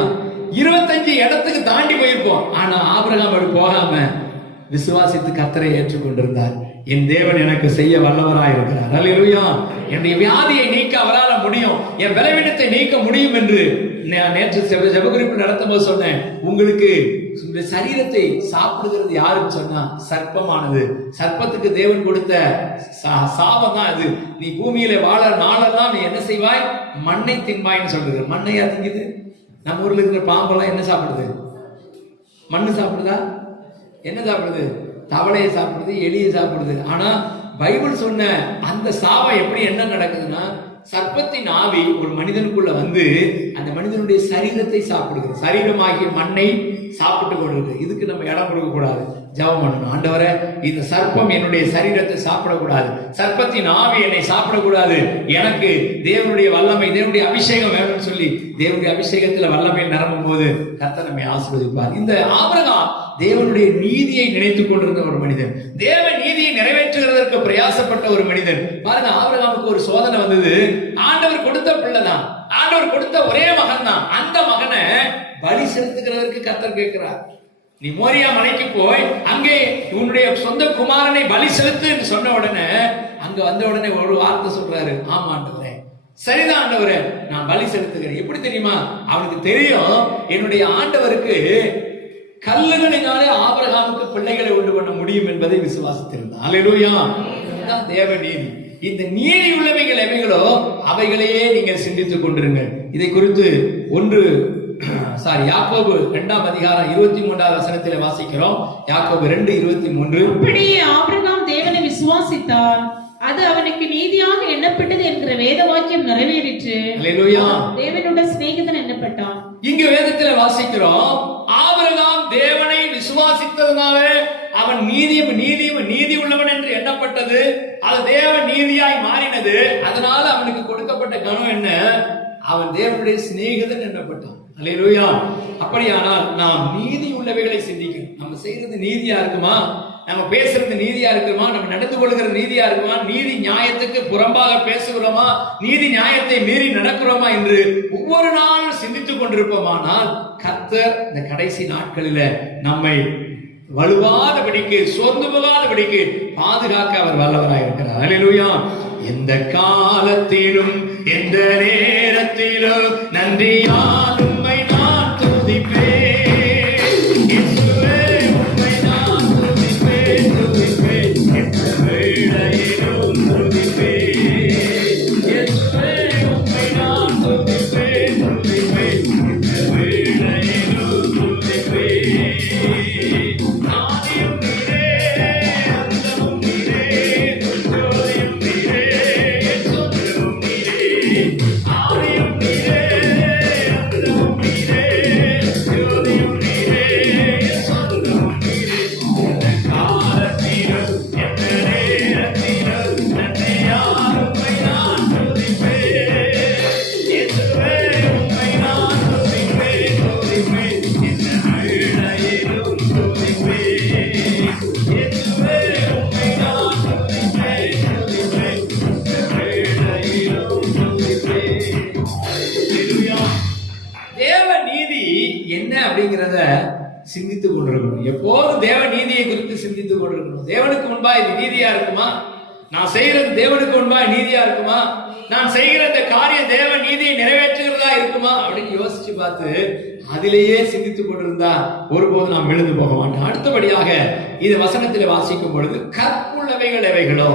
25 இடத்துக்கு தாண்டி போயிருப்போம். ஆனா ஆபிரகாம் அப்படி போகாம விசுவாசித்து கர்த்தரை ஏற்றுக்கொண்டிருந்தார். என் தேவன் எனக்கு செய்ய வல்லவராய் இருக்கிறார். அல்லேலூயா. என்னுடைய வியாதியை நீக்க அவரால் முடியும், என் பலவீனத்தை நீக்க முடியும் என்று நேற்று ஜெபகுறிப்பு நடத்தும் போது சொன்னேன். உங்களுக்கு சரீரத்தை சாப்பிடுகிறது யாருன்னு சொன்னா சர்ப்பமானது. சர்ப்பத்துக்கு தேவன் கொடுத்த சாபம் தான் அது. நீ பூமியில வாழ நாளெல்லாம் நீ என்ன செய்வாய்? மண்ணை தின்பாய்ன்னு சொல்றது. மண்ணையா திங்குது? நம்ம ஊர்ல இருக்கிற பாம்பெல்லாம் என்ன சாப்பிடுது? மண்ணு சாப்பிடுதா? என்ன சாப்பிடுது? தவளையை சாப்பிடுது, எலியை சாப்பிடுது. ஆனா பைபிள் சொன்ன அந்த சாவை எப்படி என்ன நடக்குதுன்னா, சர்ப்பத்தின் ஆவி ஒரு மனிதனுக்குள்ள வந்து அந்த மனிதனுடைய சரீரத்தை சாப்பிடுகிறது. சரீரமாகிய மண்ணை சாப்பிட்டு கொண்டிருக்கு. இதுக்கு நம்ம இடம் கொடுக்க கூடாது. ஜெபம் பண்ணணும். ஆண்டவரே, இந்த சர்ப்பம் என்னுடைய சரீரத்தை சாப்பிடக்கூடாது, சர்ப்பத்தின் ஆவி என்னை சாப்பிடக்கூடாது, எனக்கு தேவனுடைய வல்லமை, தேவனுடைய அபிஷேகம் வேணும்னு சொல்லி தேவனுடைய அபிஷேகத்துல வல்லமை நிரம்பும் போது கர்த்தர் நம்மை ஆசீர்வதிப்பார். இந்த ஆபிரகாம் தேவனுடைய நீதியை நினைத்துக் கொண்டிருந்த ஒரு மனிதன், தேவ நீதியை நிறைவேற்றுவதற்கு பிரயாசப்பட்ட ஒரு மனிதன். பாருங்க, ஆபிரகாமுக்கு ஒரு சோதனை வந்தது. ஆண்டவர் கொடுத்த பிள்ளைதான், ஆண்டவர் கொடுத்த ஒரே மகன் தான். அந்த மகனை பலி செலுத்துகிறதற்கு கர்த்தர் கேட்கிறார். நீ மோரியா மலைக்கு போய் அங்கே உன்னுடைய சொந்த குமாரனை பலி செலுத்து என்று சொன்ன உடனே, அங்க வந்த உடனே ஒரு வார்த்தை சொல்றாரு, ஆமா ஆண்டவரே, சரிதான் ஆண்டவரே, நான் பலி செலுத்துகிறேன். எப்படி தெரியுமா? அவனுக்கு தெரியும், என்னுடைய ஆண்டவருக்கு கல்லுகளினாலே ஆபிரகாமுக்கு பிள்ளைகளை உண்டு பண்ண முடியும் என்பதை விசுவாசித்திருந்தான். அல்லேலூயா. இதுதான் தேவ நீதி. இந்த நீதி உள்ளவைகள் எவைகளோ அவைகளையே நீங்கள் சிந்தித்துக் கொண்டிருங்கள். இதை குறித்து யாக்கோபு 2ஆம் அதிகாரம் 23வது வசனத்திலே வாசிக்கிறோம். யாக்கோபு 2:23. அப்படியே ஆபிரகாம் தேவனை விசுவாசித்தார், அது அவனுக்கு நீதியாக எண்ணப்பட்டது என்கிற வேத வாக்கியம் நிறைவேறிற்று. அல்லேலூயா. தேவனுடைய சிநேகிதன் எண்ணப்பட்டான். இங்க வேதத்துல வாசிக்கிறோம், ஆபிரகாம் தேவனை விசுவாசித்ததுனால அவன் நீதி உள்ளவன் என்று எண்ணப்பட்டது. அது தேவ நீதியாய் மாறினது. அதனால அவனுக்கு கொடுக்கப்பட்ட கனம் என்ன? அவன் தேவனுடைய சிநேகிதன் எண்ணப்பட்டான். அல்லேலூயா. அப்படியானால் நாம் நீதி உள்ளவைகளை சிந்திக்கணும். நம்ம செய்யறது நீதியா இருக்குமா? நம்ம பேசுறது நீதியா இருக்குமா? நம்ம நடந்து கொள்கிறது நீதியா இருக்குமா? நீதி நியாயத்துக்கு புறம்பாக பேசுகிறோமா? நீதி நியாயத்தை மீறி நடக்கிறோமா என்று ஒவ்வொரு நாளும் சிந்தித்துக் கொண்டிருப்போமானால் கர்த்தர் இந்த கடைசி நாட்களில நம்மை வலுவாதபடிக்கு, சோர்ந்து போகாதபடிக்கு பாதுகாக்க அவர் வல்லவராய் இருக்கிறார். அல்லேலூயா. எந்த காலத்திலும் எந்த நேரத்திலும் நன்றியால் உம்மை நான் துதிப்பேன். இயேசுவே, உம்மை நான் துதிப்பேன், துதிப்பேன். எந்த வேளையிலும் துதிப்பேன். இயேசுவே, உம்மை நான் துதிப்பேன், துதிப்பேன். எந்த வேளையிலும் துதிப்பேன். ஆதியும் நீரே, அந்தமும் நீரே, ஜோதியும் நீரே, சொந்தமும் நீரே. ஆதியும் நீரே, அந்தமும் நீரே, ஜோதியும் நீரே, சொந்தமும் நீரே. எந்த காலத்திலும் எந்த நேரத்திலும் நன்றியால் உம்மை நான் துதிப்பேன். இயேசுவே, உம்மை நான் துதிப்பேன், துதிப்பேன். எந்த வேளையிலும் துதிப்பேன். இயேசுவே, உம்மை நான் துதிப்பேன், துதிப்பேன். எந்த வேளையிலும் துதிப்பேன். அல்லேலூயா. தேவ நீதி என்ன அப்படிங்கிறத சிந்தித்துக் கொண்டிருக்கணும். எப்போதும் தேவ நீதியை குறித்து சிந்தித்துக் கொண்டிருக்கணும். தேவனுக்கு முன்பா இது நீதியா இருக்குமா? நான் செய்யறது தேவனுக்கு முன்பா நீதியா இருக்குமா? நான் செய்கிற இந்த காரியம் தேவ நீதியை நிறைவேற்றுகிறதா இருக்குமா அப்படின்னு யோசிச்சு பார்த்து அதிலேயே சிந்தித்துக் கொண்டிருந்தா ஒருபோது நாம் விழுந்து போக மாட்டோம். அடுத்தபடியாக இது வசனத்தில் வாசிக்கும் பொழுது கற்புள்ளவைகள் எவைகளோ,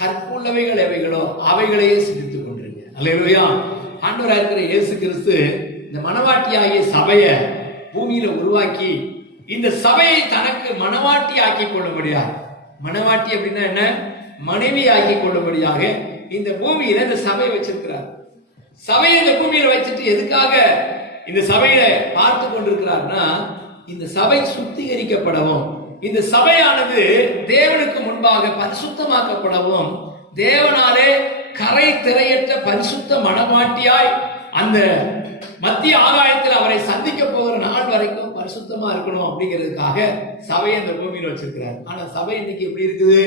கற்புள்ளவைகள் எவைகளோ அவைகளையே சிந்தித்துக் கொண்டிருங்க. அல்லேலூயா. ஆண்டவராக இருக்கிற இயேசு கிறிஸ்து இந்த மனவாட்டியாகிய சபையை பூமியில உருவாக்கி இந்த சபையை தனக்கு மனவாட்டி ஆக்கி கொள்ளும்படியாக, மனவாட்டி அப்படின்னா என்ன? மனைவி ஆக்கி கொள்ளும்படியாக இந்த பூமியில இந்த சபையை வச்சிருக்கிறார். சபையை இந்த பூமியில வச்சுட்டு எதுக்காக இந்த சபையில பார்த்து கொண்டிருக்கிறார்னா, இந்த சபை சுத்திகரிக்கப்படவும், இந்த சபையானது தேவனுக்கு முன்பாக பரிசுத்தமாக்கப்படவும், தேவனாலே கரை திரையற்ற பரிசுத்த மனவாட்டியாய் அந்த மத்திய ஆகாயத்தில் அவரை சந்திக்க போகிற நாள் வரைக்கும் பரிசுத்தமா இருக்கணும் அப்படிங்கிறதுக்காக சபையை இந்த பூமியில வச்சிருக்கிறார். ஆனா சபை இன்னைக்கு எப்படி இருக்குது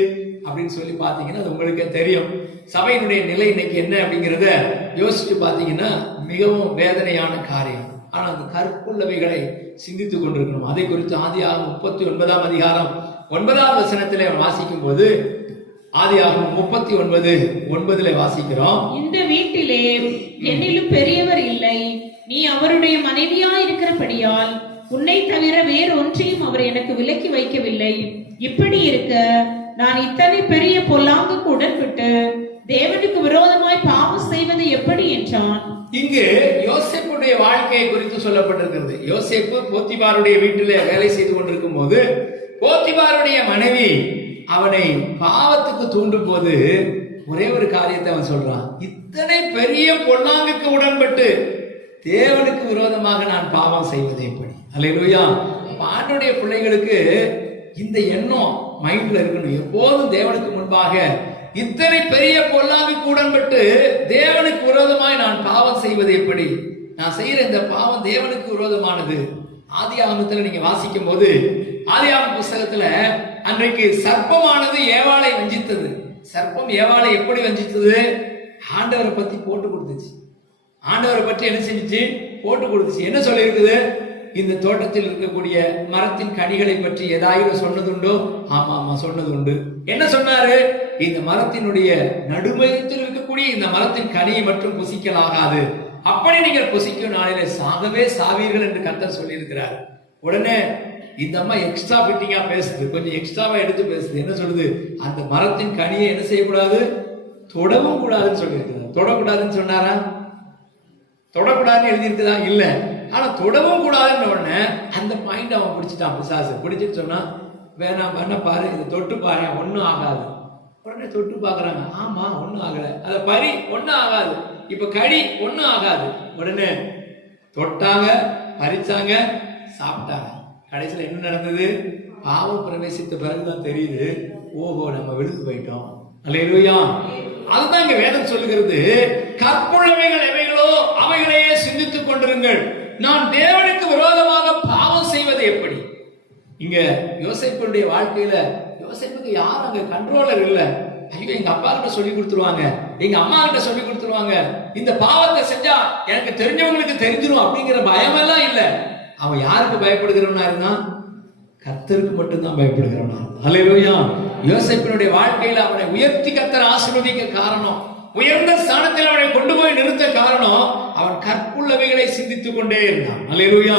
அப்படின்னு சொல்லி பாத்தீங்கன்னா அது உங்களுக்கே தெரியும். சபையினுடைய நிலை இன்னைக்கு என்ன அப்படிங்கிறத யோசிச்சு பாத்தீங்கன்னா மிகவும் வேதனையான காரியம். ஆனா அந்த கற்புள்ளவைகளை சிந்தித்துக் கொண்டிருக்கணும். அதை குறித்து ஆதியாகமம் 39ஆம் அதிகாரம் 9வது வசனத்திலே வாசிக்கும் போது, ஆதியாகமம் 39:9 வாசிக்கிறோம். இந்த வீட்டிலே என்னிலும் பெரியவர் இல்லை, நீ அவருடைய மனைவியா இருக்கிறபடியால் உன்னை தவிர வேறு ஒன்றையும் அவர் எனக்கு விலக்கி வைக்கவில்லை. இப்படி இருக்க நான் இத்தனை பெரிய பொல்லாங்குக்கு உடன்பட்டு தேவனுக்கு விரோதமாய் பாவம் செய்வது எப்படி என்றான். இங்கு யோசேப்பு யோசேப்புடைய வாழ்க்கையை குறித்து சொல்லப்பட்டிருக்கிறது. யோசேப்பு போத்திபாருடைய வீட்டிலே வேலை செய்து கொண்டிருக்கும் போது போத்திபாருடைய மனைவி அவனை பாவத்துக்கு தூண்டும் போது ஒரே ஒரு காரியத்தை அவன் சொல்றான், இத்தனை பெரிய பொல்லாங்குக்கு உடன்பட்டு தேவனுக்கு விரோதமாக நான் பாவம் செய்வது எப்படி? அல்லேலூயா. ஆண்டவருடைய பிள்ளைகளுக்கு இந்த எண்ணம் மைண்ட்ல இருக்கணும். எப்போதும் தேவனுக்கு முன்பாக இத்தனை பெரிய பொல்லாங்குக்கு உடன்பட்டு தேவனுக்கு விரோதமாய் நான் பாவம் செய்வது எப்படி? நான் செய்யற இந்த பாவம் தேவனுக்கு விரோதமானது. ஆதியாகமத்துல நீங்க வாசிக்கும் போது ஆதியாகம புஸ்தகத்துல அன்றைக்கு சர்ப்பமானது ஏவாளை வஞ்சித்தது. சர்ப்பம் ஏவாளை எப்படி வஞ்சித்தது? ஆண்டவரை பத்தி போட்டு கொடுத்துச்சு. ஆண்டவரை பற்றி என்ன செஞ்சுச்சு? போட்டு கொடுத்துச்சு. என்ன சொல்லி இருக்குது? இந்த தோட்டத்தில் இருக்கக்கூடிய மரத்தின் கனிகளை பற்றி ஏதாவது சொன்னதுண்டோ? ஆமா ஆமா சொன்னது உண்டு. என்ன சொன்னாரு? இந்த மரத்தினுடைய நடுமையத்தில் இருக்கக்கூடிய இந்த மரத்தின் கனியை மட்டும் புசிக்கலாகாது, அப்படி நீங்கள் புசிக்கும் நாளிலே சாகவே சாவீர்கள் என்று கர்த்தர் சொல்லி இருக்கிறார். உடனே இந்த அம்மா எக்ஸ்ட்ரா ஃபிட்டிங்கா பேசுது, கொஞ்சம் எக்ஸ்ட்ராவா எடுத்து பேசுது. என்ன சொல்லுது? அந்த மரத்தின் கனியை என்ன செய்யக்கூடாது? தொடவும் கூடாதுன்னு சொல்லியிருக்கிறார். தொடக்கூடாதுன்னு சொன்னாரா? தொடக்கூடாதுன்னு எழுதியிருக்குதா? இல்ல. ஆனா தொடவும் கூடாதுன்னு உடனே அந்த பாயிண்ட் அவன் பிடிச்சிட்டான். பிசாசு பிடிச்சிட்டு சொன்னா, வேணாம் பண்ண பாரு, இதை தொட்டு பாரு, ஒன்னும் ஆகாது. உடனே தொட்டு பாக்குறாங்க, ஆமா ஒன்னும் ஆகல. அத பறி, ஒன்னும் ஆகாது. இப்ப கடி, ஒன்னும் ஆகாது. உடனே தொட்டாங்க, பறிச்சாங்க, சாப்பிட்டாங்க. கடைசியில் என்ன நடந்தது? பாவம் பிரவேசித்த பிறகுதான் தெரியுது, ஓஹோ நம்ம விழுந்து போயிட்டோம். அல்லேலூயா. அதுதான் இங்க வேதம் சொல்லுகிறது, கற்புள்ளவைகள் எவைகளோ அவைகளையே சிந்தித்துக் கொண்டிருங்கள், நான் தேவனுக்கு விரோதமாக பாவம் செய்வது எப்படி? இங்க யோசேப்புடைய வாழ்க்கையில யோசேப்புக்கு யாரும் அங்க கண்ட்ரோலர் இல்ல. ஐயோ எங்க அப்பா கிட்ட சொல்லி கொடுத்துருவாங்க, எங்க அம்மா கிட்ட சொல்லி கொடுத்துருவாங்க, இந்த பாவத்தை செஞ்சா எனக்கு தெரிஞ்சவங்களுக்கு தெரிஞ்சிடும் அப்படிங்கிற பயமெல்லாம் இல்ல. அவன் யாருக்கு பயப்படுகிறவனா இருந்தான்? கர்த்தருக்கு மட்டும்தான் பயப்படுகிறவனா. அல்லேலூயா. யோசேப்பினுடைய வாழ்க்கையில அவனை உயர்த்தி கர்த்தர் ஆசீர்வதிக்க காரணம், உயர்ந்த ஸ்தானத்தில் அவனை கொண்டு போய் நிறுத்த காரணம், அவன் கற்புள்ளவைகளை சிந்தித்துக் கொண்டே இருந்தான். அல்லேலூயா.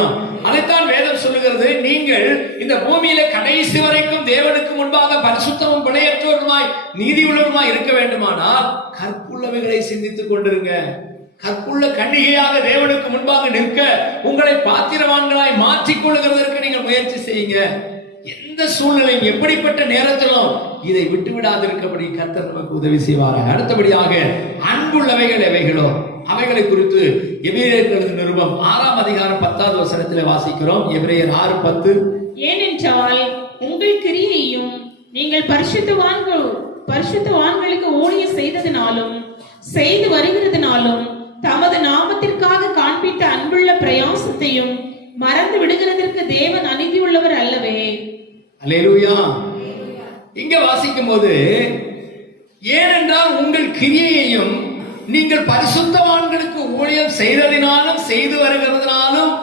அதைத்தான் வேதம் சொல்லுகிறது, நீங்கள் இந்த பூமியில கடைசி வரைக்கும் தேவனுக்கு முன்பாக பரிசுத்தமும் பிழையற்றவருமாய் நீதி உள்ளவருமாய் இருக்க வேண்டுமானால் கற்புள்ளவைகளை சிந்தித்துக் கொண்டிருங்க. கற்புள்ள கன்னிகையாக தேவனுக்கு முன்பாக நிற்க உங்களை பாத்திரவான்களாய் மாற்றிக் கொள்ளுகிறதற்கு நீங்கள் முயற்சி செய்யுங்க. எந்த சூழ்நிலையும் எப்படிப்பட்ட நேரத்திலும் இதை விட்டுவிடாதிருக்கபடி கர்த்தர் நமக்கு உதவி செய்வார்கள். அடுத்தபடியாக அன்புள்ளவைகள் எவைகளோ அவைகளை குறித்து எபிரேயருக்கு எழுதின நிருபம் 6ஆம் அதிகாரம் 10வது வசனத்திலே வாசிக்கிறோம். எபிரேயர் 6:10. ஏனென்றால் உங்கள் கிரியையும் நீங்கள் பரிசுத்தவான்களுக்கு ஊழியம் செய்ததினாலும் செய்து வருகிறதுனாலும் தமது நாமத்திற்காக காண்பித்த அன்புள்ள பிரயாசத்தையும் மறந்து விடுகிறதற்கு தேவன் அநீதி உள்ளவர் அல்லவே. அல்லேலூயா. இங்க வாசிக்கும் போது, ஏனென்றால் உங்கள் கிரியையையும் நீங்கள் பரிசுத்தவான்களுக்கு ஊழியம் செய்ததினாலும் செய்து வருகிறதுனாலும்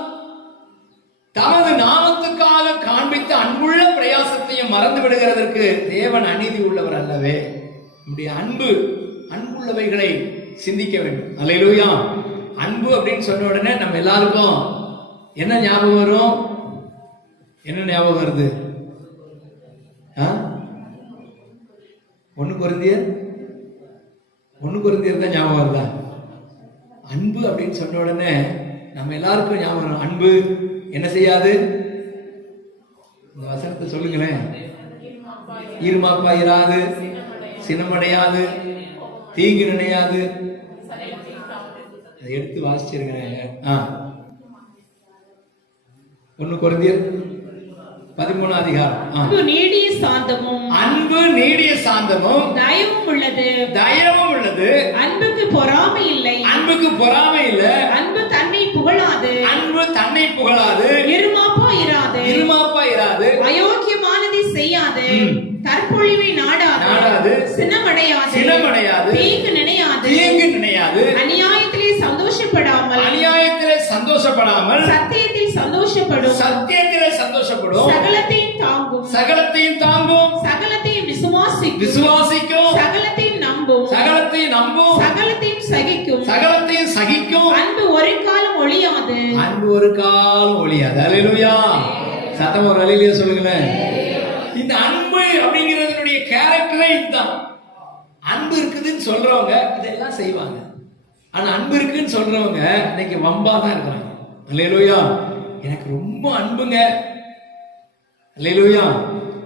தமது நாமத்துக்காக காண்பித்த அன்புள்ள பிரயாசத்தையும் மறந்து விடுகிறதற்கு தேவன் அநீதி உள்ளவர் அல்லவே. நம்முடைய அன்புள்ளவைகளை சிந்திக்க வேண்டும். அல்லேலூயா. அன்பு அப்படின்னு சொன்ன உடனே நம்ம எல்லாருக்கும் என்ன ஞாபகம் வரும்? என்ன ஞாபகம் வருது? 1 கொரிந்தியர் தான் ஞாபகம் வருதா? அன்பு அப்படின்னு சொன்ன உடனே நம்ம எல்லாருக்கும் ஞாபகம் வரும். அன்பு என்ன செய்யாது? இந்த வசனத்தை சொல்லுங்களேன். ஈர்மாப்பா இராது, சினமடையாது, தீங்கு நினையாது. அதை எடுத்து வாசிச்சிருக்கிறேன். 1 கொரிந்தியர் 13 அதிகாரம். அன்பு நீடிய சாந்தமும் தயவும் உள்ளது. அன்புக்கு பொறாமை இல்லை. அன்பு தன்னை புகழாது. இருமாப்பா இராது. அயோக்கியமானதை செய்யாது. தற்பொழிவை நாடாது. சினமடையாது. தீங்கு நினையாது. அநியாயத்திலே சந்தோஷப்படாமல் சத்தியத்தில் சந்தோஷப்படும். சகலத்தையும் தாங்கும். சகலத்தையும் விசுவாசிக்கும். சகலத்தையும் நம்பும். சகலத்தையும் சகிக்கும். அன்பு ஒரு காலம் ஒழியாது. அல்லேலூயா. சத்தம் ஒரு அல்லேலூயா சொல்லுங்களேன். இந்த அன்பு அப்படிங்கிறதுடைய கேரக்டரே இதுதான். அன்பு இருக்குதுன்னு சொல்றவங்க இதெல்லாம் செய்வாங்க. ஆனா அன்பு இருக்குன்னு சொல்றவங்க இன்னைக்கு வம்பா தான் இருக்கிறாங்க. அல்லேலூயா. எனக்கு ரொம்ப அன்புங்க. அல்லேலூயா.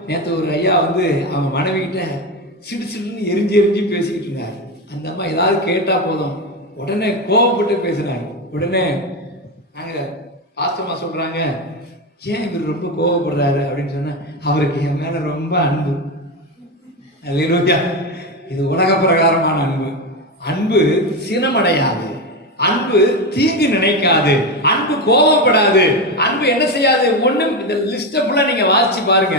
நேத்து ஒரு ஐயா வந்து அவங்க மனைவி கிட்ட சிடு சிடுன்னு எரிஞ்சு எரிஞ்சு பேசிக்கிட்டு இருந்தாரு. அந்த அம்மா ஏதாவது கேட்டா போதும் உடனே கோவப்பட்டு பேசுறாங்க. உடனே நாங்க பாஸ்டர்மா சொல்றாங்க, ஏன் இவர் ரொம்ப கோவப்படுறாரு அப்படின்னு சொன்னா, அவருக்கு என் மேல ரொம்ப அன்பு. அல்லேலூயா. இது உலக பிரகாரமான அன்பு. அன்பு சினமடையாது, அன்பு தீங்கு நினைக்காது, அன்பு கோபப்படாது, அன்பு என்ன செய்யாது. ஒண்ணும் இந்த லிஸ்ட ஃபுல்லா நீங்க வாசிச்சு பாருங்க.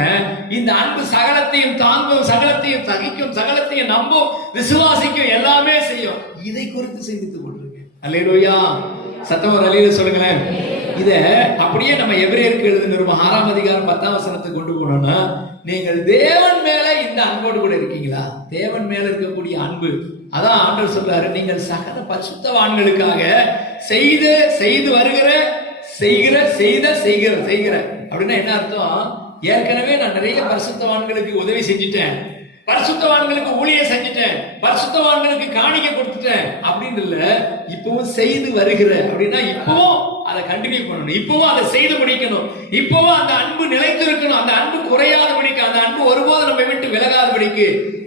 இந்த அன்பு சகலத்தையும் தாங்கும், சகலத்தையும் சகிக்கும், சகலத்தையும் நம்பும், விசுவாசிக்கும், எல்லாமே செய்யும். இதை குறித்து சிந்தித்துக் கொண்டிருக்கேன். அல்லேலூயா. சத்தம் ஒரு அல்லேலூயா சொல்லுங்களேன். இத அப்படியே நம்ம எபிரேயருக்கு எழுதின 6ஆம் அதிகாரம் 10ஆம் வசனத்துக்கு கொண்டு போனோம்னா, நீங்கள் தேவன் மேல இந்த அன்போடு கூட இருக்கீங்களா? தேவன் மேல இருக்கக்கூடிய அன்பு. அதான் ஆண்டவர் சொல்றாரு, நீங்கள் சகல பரிசுத்தவான்களுக்காக செய்து வருகிற செய்கிற அப்படின்னா என்ன அர்த்தம்? ஏற்கனவே நான் நிறைய பரிசுத்தவான்களுக்கு உதவி செஞ்சுட்டேன், பரிசுத்தவான்களுக்கு ஊழியம் செஞ்சுட்டேன், பரிசுத்தவான்களுக்கு காணிக்கை கொடுத்துட்டேன் அப்படின்னு இல்ல. இப்பவும் செய்து வருகிற அப்படின்னா இப்பவும் அதை கண்டினியூ பண்ணணும், இப்பவும் அதை செய்து முடிக்கணும், இப்பவும் அந்த அன்பு நிலைத்து இருக்கணும், அந்த அன்பு குறையாதபடிக்கு, அந்த அன்பு ஒருபோது நம்ம விட்டு விலகாதபடிக்கு,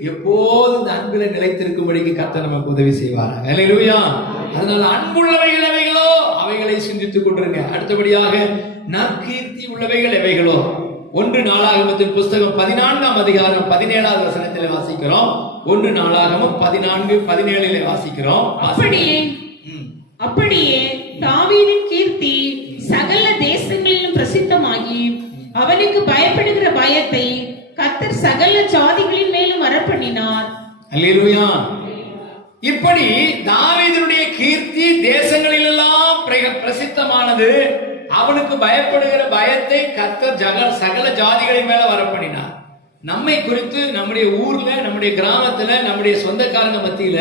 எப்போது இந்த அன்பில நிலைத்திருக்கும்படிக்கு கர்த்தர் நமக்கு உதவி செய்வாராங்க. அல்லேலூயா. அதனால அன்புள்ளவைகள் எவைகளோ அவைகளை சிந்தித்துக் கொண்டிருங்க. அடுத்தபடியாக நற்கீர்த்தி உள்ளவைகள் எவைகளோ 1 நாளாகமத்தின் புஸ்தகம் 14ஆம் அதிகாரம் 17ஆவது வசனத்தில் வாசிக்கிறோம். 1 நாளாகமம் 14:17 வாசிக்கிறோம். அப்படியே தாவீதின் கீர்த்தி சகல தேசங்களிலும் பிரசித்தமாகி அவனுக்கு பயப்படுகிற பயத்தை கர்த்தர் சகல ஜாதிகளின் மேலும் வரப்பண்ணினார். அல்லேலூயா. இப்படி தாவீதுடைய கீர்த்தி தேசங்களிலெல்லாம் பிரசித்தமானது. அவனுக்கு பயப்படுகிற பயத்தை கர்த்தர் சகல ஜாதிகளின் மேல வரப்பண்ணினார். நம்மை குறித்து நம்முடைய ஊர்ல, நம்முடைய கிராமத்துல, நம்முடைய சொந்தக்காரங்க மத்தியில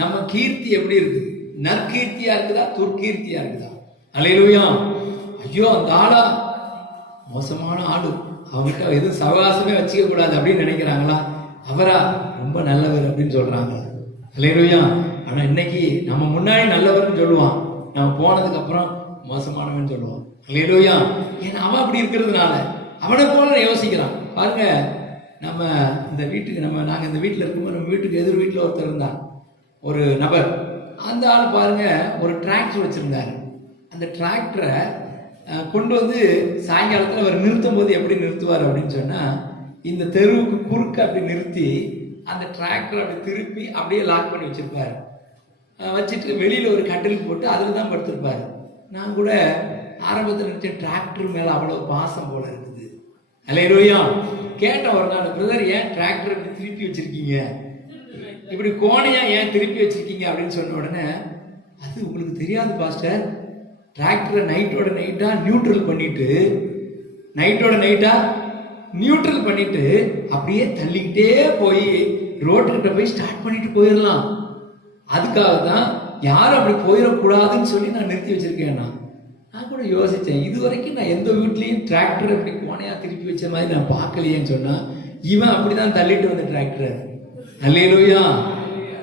நம்ம கீர்த்தி எப்படி இருக்கு? நற்கீர்த்தியா இருக்குதா, துர்க்கீர்த்தியா இருக்குதா? அல்லேலூயா. ஐயோ அந்த ஆளா மோசமான ஆளு, அவங்ககிட்ட எதுவும் சவகாசமே வச்சுக்க கூடாது அப்படின்னு நினைக்கிறாங்களா? அவரா ரொம்ப நல்லவர் அப்படின்னு சொல்றாங்க. அல்லேலூயா. ஆனா இன்னைக்கு நம்ம முன்னாடி நல்லவர்னு சொல்லுவான், நம்ம போனதுக்கு அப்புறம் மோசமானவன் சொல்லுவான். அல்லேலூயா. ஏன்னா அவன் அப்படி இருக்கிறதுனால அவனை போல யோசிக்கிறான். பாருங்க, நம்ம இந்த வீட்டுக்கு நாங்க இந்த வீட்டுல இருக்கும்போது நம்ம வீட்டுக்கு எதிர் வீட்டுல ஒருத்தர் இருந்தார், ஒரு நபர். அந்த ஆள் பாருங்க ஒரு டிராக்டர் வச்சிருந்தாரு. அந்த டிராக்டரை கொண்டு வந்து சாயங்காலத்தில் அவர் நிறுத்தும் போது எப்படி நிறுத்துவார் அப்படின்னு சொன்னா, இந்த தெருவுக்கு குறுக்க அப்படி நிறுத்தி அந்த டிராக்டர் அப்படி திருப்பி அப்படியே லாக் பண்ணி வச்சிருப்பாரு. வச்சுட்டு வெளியில ஒரு கட்டில் போட்டு அதில் தான் படுத்திருப்பாரு. நான் கூட ஆரம்பத்தில் நினைச்ச டிராக்டர் மேல அவ்வளவு பாசம் போல இருக்குது. அல்லேலூயா. கேட்டேன் ஒரு நாள், பிரதர் ஏன் டிராக்டர் இப்படி திருப்பி வச்சிருக்கீங்க, இப்படி கோணையா ஏன் திருப்பி வச்சிருக்கீங்க அப்படின்னு சொன்ன உடனே, அது உங்களுக்கு தெரியாது பாஸ்டர், டிராக்டரை நைட்டோட நைட்டா நியூட்ரல் பண்ணிட்டு அப்படியே தள்ளிக்கிட்டே போய் ரோட்டுக்கிட்ட போய் ஸ்டார்ட் பண்ணிட்டு போயிடலாம். அதுக்காக தான் யாரும் அப்படி போயிடக்கூடாதுன்னு சொல்லி நான் நிறுத்தி வச்சிருக்கேன். நான் கூட யோசிச்சேன், இது வரைக்கும் நான் எந்த வீட்லயும் டிராக்டர் இப்படி கோணையா திருப்பி வச்ச மாதிரி நான் பார்க்கலையேன்னு சொன்னா, இவன் அப்படிதான் தள்ளிட்டு வந்த டிராக்டர். அல்லேலூயா.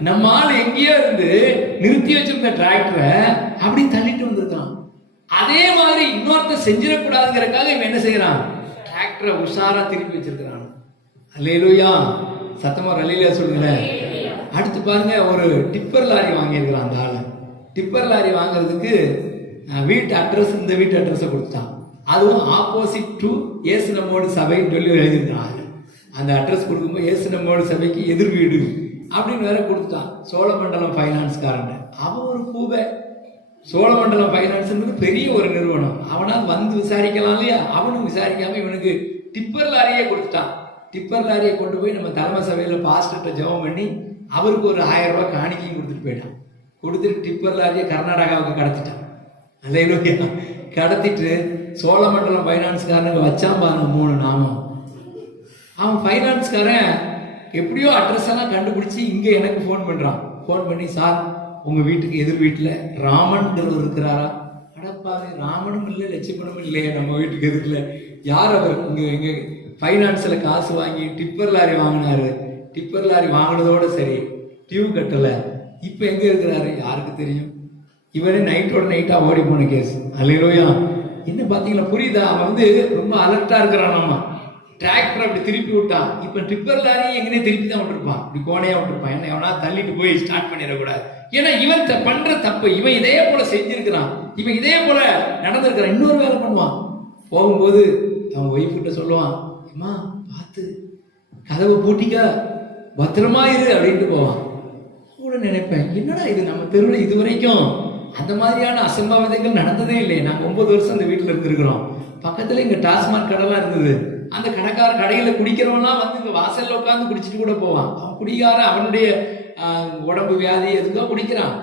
நம்ம ஆள் எங்கேயோ இருந்து நிறுத்தி வச்சிருந்த டிராக்டரை அப்படி தள்ளிட்டு வந்திருக்கான். அதே மாதிரி இன்னொருத்த செஞ்சிடக்கூடாதுங்கிறதுக்காக இவன் என்ன செய்யறான், டிராக்டரை உஷாரா திருப்பி வச்சிருக்கிறான். அல்லேலூயா. சத்தமா அல்லேலூயா சொல்லுங்களேன். அடுத்து பாருங்க, ஒரு டிப்பர் லாரி வாங்கியிருக்கிறான் அந்த ஆளு. டிப்பர் லாரி வாங்குறதுக்கு வீட்டு அட்ரஸ், இந்த வீட்டு அட்ரஸை கொடுத்தான். அதுவும் ஆப்போசிட் டு இயேசு நம்மோடு சபைன்னு சொல்லி எழுதியிருக்கிறான். அந்த அட்ரஸ் கொடுக்கும்போது இயேசு நம்மோடு சபைக்கு எதிர் வீடு அப்படின்னு வேற கொடுத்தான். சோழமண்டலம் ஃபைனான்ஸ்காரன். அவன் ஒரு பூவை. சோழமண்டலம் ஃபைனான்ஸ் பெரிய ஒரு நிறுவனம், அவனால் வந்து விசாரிக்கலாம் இல்லையா? அவனும் விசாரிக்காம இவனுக்கு டிப்பர் லாரியே கொடுத்துட்டான். டிப்பர் லாரியை கொண்டு போய் நம்ம தலைமை சபையில பாஸ்டர்கிட்ட ஜெபம் பண்ணி அவருக்கு ஒரு 1000 ரூபாய் காணிக்கையும் கொடுத்துட்டு போயிட்டான். கொடுத்துட்டு டிப்பர் லாரியை கர்நாடகாவுக்கு கடத்திட்டான். அல்லேலூயா. கடத்திட்டு சோழமண்டலம் ஃபைனான்ஸ்காரனுக்கு வச்சான் பாருங்க 3 நாமம். அவன் ஃபைனான்ஸ்காரன் எப்படியோ அட்ரஸ் எல்லாம் கண்டுபிடிச்சு இங்க எனக்கு ஃபோன் பண்றான். ஃபோன் பண்ணி, சார் உங்க வீட்டுக்கு எதிர் வீட்டுல ராமன்கிறவர் இருக்கிறாரா? அடப்பாவே, ராமனும் இல்லை லட்சுமணனும் இல்லையா நம்ம வீட்டுக்கு எதிர்ல? யார் அவர்? எங்க ஃபைனான்ஸ்ல காசு வாங்கி டிப்பர் லாரி வாங்கினாரு. டிப்பர் லாரி வாங்கினதோட சரி, டியூ கட்டல. இப்ப எங்க இருக்கிறாரு யாருக்கு தெரியும்? இவனே நைட்டோட நைட்டா ஓடி போன கேஸ். அல்லேலூயா. என்ன பாத்தீங்களா, புரியுதா? அவன் வந்து ரொம்ப அலர்ட்டா இருக்கிறான். நம்ம டிராக்டர் அப்படி திருப்பி விட்டான். இப்ப டிப்பர் லாரி எங்கனே திருப்பி தான் விட்டுருப்பான், இப்படி கோணையா விட்டுருப்பான். என்ன எவனா தள்ளிட்டு போய் ஸ்டார்ட் பண்ணிடக்கூடாது. ஏன்னா இவன் பண்ற தப்பு, இவன் இதே போல செஞ்சிருக்கிறான், இவன் இதே போல நடந்திருக்கிறான். இன்னொரு வேலை பண்ணுவான். போகும்போது அவன் ஒய்ஃப் கிட்ட சொல்லுவான், அம்மா பார்த்து கதவை பூட்டிக்க, பத்திரமா இரு அப்படின்ட்டு போவான். கூட நினைப்பேன், என்னடா இது, நம்ம தெருவில் இது வரைக்கும் அந்த மாதிரியான அசம்பாவிதங்கள் நடந்ததே இல்லை. நாங்க 9 வருஷம் அந்த வீட்டுல இருந்திருக்கிறோம். பக்கத்துல இங்க டாஸ்மாக் கடைலாம் இருந்தது. அந்த கடைக்கார கடையில குடிக்கிறவன்லாம் வந்து இங்க வாசல்ல உட்காந்து குடிச்சிட்டு கூட போவான். அவன் குடிக்கார, அவனுடைய உடம்பு வியாதி எதுக்கோ குடிக்கிறான்.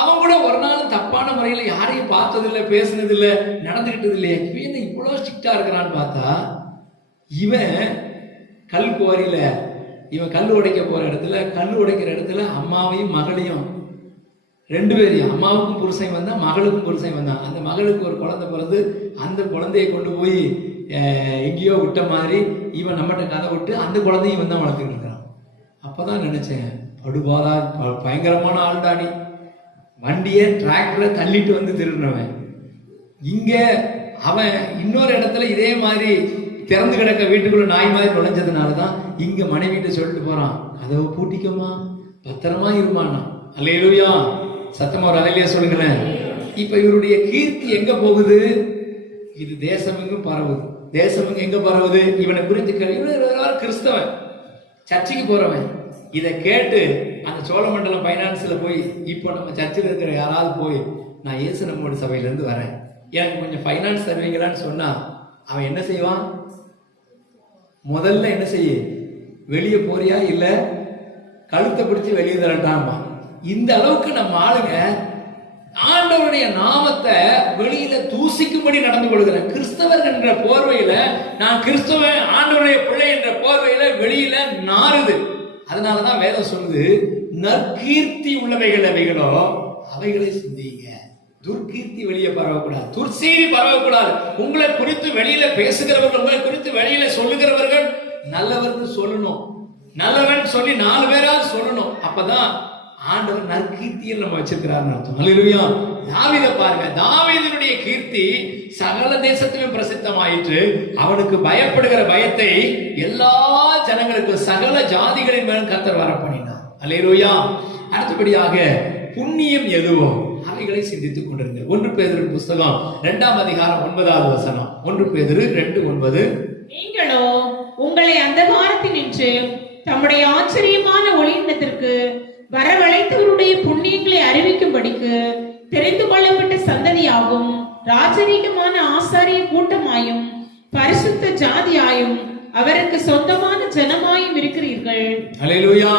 அவன் கூட ஒரு நாள் தப்பான முறையில யாரையும் பார்த்ததில்லை, பேசுனதில்லை, நடந்துகிட்டது இல்லையா. இவன் இவ்வளவு ஸ்ட்ரிக்டா இருக்கிறான்னு பார்த்தா, இவன் கல் குவாரியில, இவன் கல் உடைக்க போற இடத்துல, கல் உடைக்கிற இடத்துல அம்மாவையும் மகளையும் 2 பேரையும், அம்மாவுக்கும் புருஷன் வந்தான், மகளுக்கும் புருஷன் வந்தான். அந்த மகளுக்கு ஒரு குழந்தை பிறந்து, அந்த குழந்தையை கொண்டு போய் எங்கேயோ விட்ட மாதிரி இவன் நம்மகிட்ட கதை விட்டு அந்த குழந்தையும் இவன் தான் வளர்த்துக்கிட்டு இருக்கிறான். அப்பதான் நினைச்சேன், படுபாதா பயங்கரமான ஆள்டாடி. வண்டியை டிராக்டரை தள்ளிட்டு வந்து திருடுனவன் இங்க அவன் இன்னொரு இடத்துல இதே மாதிரி திறந்து கிடக்க வீட்டுக்குள்ள நாய் மாதிரி நுழைஞ்சதுனாலதான் இங்க மனைவிட்டு சொல்லிட்டு போறான், கதவை பூட்டிக்கமா, பத்திரமா இருமானா. அல்லேலூயா. சத்தமா ஒரு அல்லேலூயா சொல்லுங்களேன். இப்ப இவருடைய கீர்த்தி எங்க போகுது? இது தேசமெங்கும் பரவுது. தேசமெங்கும் எங்க பரவுது? இவனை குறித்து இவன் கிறிஸ்தவன், சர்ச்சைக்கு போறவன். இதை கேட்டு அந்த சோழமண்டலம் பைனான்ஸ்ல போய், இப்போ நம்ம சர்ச்சில் இருக்கிற யாராவது போய், நான் இயேசு நம்மோட சபையில இருந்து வரேன், எனக்கு கொஞ்சம் ஃபைனான்ஸ் தருவீங்களான்னு சொன்னா அவன் என்ன செய்வான்? முதல்ல என்ன செய்ய, வெளியே போறியா இல்ல கழுத்தை பிடிச்சி வெளியே தரட்டாமா. இந்த அளவுக்கு நம்ம ஆளுங்க ஆண்டவருடைய நாமத்தை வெளியில தூசிக்கும்படி நடந்து கொள்கிற கிறிஸ்தவர் என்ற போர்வையில, நான் கிறிஸ்தவன் ஆண்டவருடைய பிள்ளை என்ற போர்வையில வெளியில நாறுது. அதனாலதான் வேதம் சொல்லுது, நற்கீர்த்தி உள்ளவைகள் அவைகளோ அவைகளை சிந்திங்க. துர்கீர்த்தி வெளியே பரவக்கூடாது, துர்சீதி பரவக்கூடாது. உங்களை குறித்து வெளியில பேசுகிறவர்கள், உங்களை குறித்து வெளியில சொல்லுகிறவர்கள் நல்லவர்கள் சொல்லணும், நல்லவன் சொல்லி 4 பேராவது சொல்லணும். அப்பதான் ஆண்டவர் நற்கீர்த்தியில் நம்ம வச்சிருக்கிறார் அர்த்தம். அல்லேலூயா. தாவீதை பாருங்க, தாவீதினுடைய கீர்த்தி சகல தேசத்திலும் பிரசித்தமாயிற்று. அவனுக்கு பயப்படுகிற பயத்தை எல்லா ஜனங்களுக்கும், சகல ஜாதிகளின் மேலும் கர்த்தர் வரப்பண்ணினார். அல்லேலூயா. அடுத்தபடியாக புண்ணியம் எதுவோ அவைகளை சிந்தித்துக் கொண்டிருங்க. 1 பேதுரு புஸ்தகம் 2ஆம் அதிகாரம் 9வது வசனம். 1 பேதுரு 2:9. நீங்களோ உங்களை அந்தகாரத்தினின்று தம்முடைய ஆச்சரியமான ஒளியிடத்திற்கு வரவழைத்தவருடைய புண்ணியங்களை அறிவிக்கும்படிக்கு தெரிந்து கொள்ளப்பட்ட சந்ததியாகும், ராஜரீகமான ஆசாரிய கூட்டமாயும் பரிசுத்த ஜாதியாயும் அவருக்கு சொந்தமான ஜனமாயும் இருக்கிறீர்கள். அல்லேலூயா.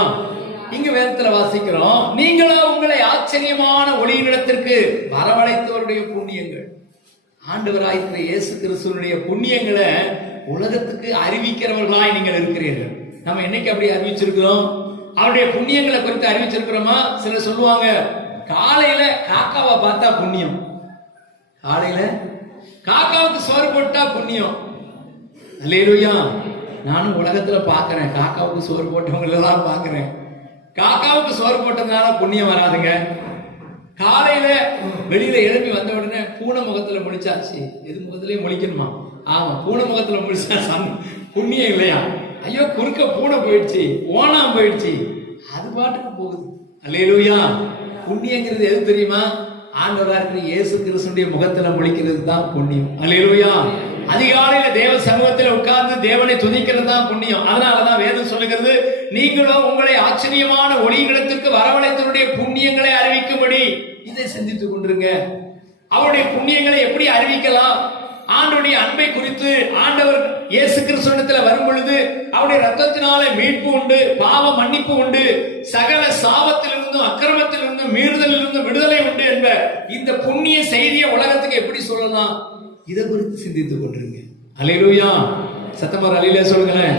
இங்க வேதத்துல வாசிக்கிறோம், நீங்களோ உங்களை ஆச்சரியமான ஒளியிடத்திற்கு வரவழைத்தவருடைய புண்ணியங்கள், ஆண்டவராயிருக்கிற இயேசு கிறிஸ்துவனுடைய புண்ணியங்களை உலகத்துக்கு அறிவிக்கிறவர்களாய் நீங்கள் இருக்கிறீர்கள். நம்ம என்னைக்கு அப்படி அறிவிச்சிருக்கிறோம்? அவருடைய புண்ணியங்களை குறித்து அறிவிச்சிருக்கிறோமா? சிலர் சொல்லுவாங்க, காலையில காக்காவை பார்த்தா புண்ணியம், காலையில காக்காவுக்கு சோறு போட்டா புண்ணியம். அல்லேலூயா. நானும் உலகத்துல பாக்குறேன், காக்காவுக்கு சோறு போட்டவங்க எல்லாம் பாக்குறேன். காக்காவுக்கு சோறு போட்டதுனால புண்ணியம் வராதுங்க. காலையில வெளியில எழுப்பி வந்த உடனே பூனை முகத்துல முழிச்சாச்சு, எது முகத்திலேயே முழிக்கணுமா? ஆமா, பூனை முகத்துல முழிச்சா புண்ணியம் இல்லையா? ஐயோ, குறுக்க பூனை போயிடுச்சு, ஓனாம் போயிடுச்சு, அது பாட்டுக்கு போகுது. அல்லேலூயா. புண்ணியங்கிறது எது தெரியுமா? ஆண்டவரா இருக்கிற இயேசு கிறிஸ்துடைய முகத்துல முழிக்கிறது தான் புண்ணியம். அல்லேலூயா. அதிகாலையில தேவ சமூகத்தில் உட்கார்ந்து தேவனை துதிக்கிறது தான் புண்ணியம். அதனாலதான் வேதம் சொல்லுகிறது, நீங்களோ உங்களை ஆச்சரியமான ஒளியிடத்திற்கு வரவழைத்தவருடைய புண்ணியங்களை அறிவிக்கும்படி இதை சிந்தித்துக் கொண்டிருங்க. அவருடைய புண்ணியங்களை எப்படி அறிவிக்கலாம்? ஆண்டவருடைய அன்பை குறித்து ஆண்டவர் இயேசு கிறிஸ்துவிடத்தில் வரும் பொழுது அவருடைய ரத்தத்தினாலே மீட்பு உண்டு, பாவ மன்னிப்பு உண்டு, சகல சாபத்திலிருந்தும் அக்கிரமத்திலிருந்தும் மீறுதலிலிருந்தும் விடுதலை உண்டு என்ப இந்த புண்ணிய செய்தியை உலகத்துக்கு எப்படி சொல்லலாம்? இதை குறித்து சிந்தித்துக் கொண்டிருங்க. அல்லேலூயா. சத்தமா அல்லேலூயா சொல்லுங்களேன்.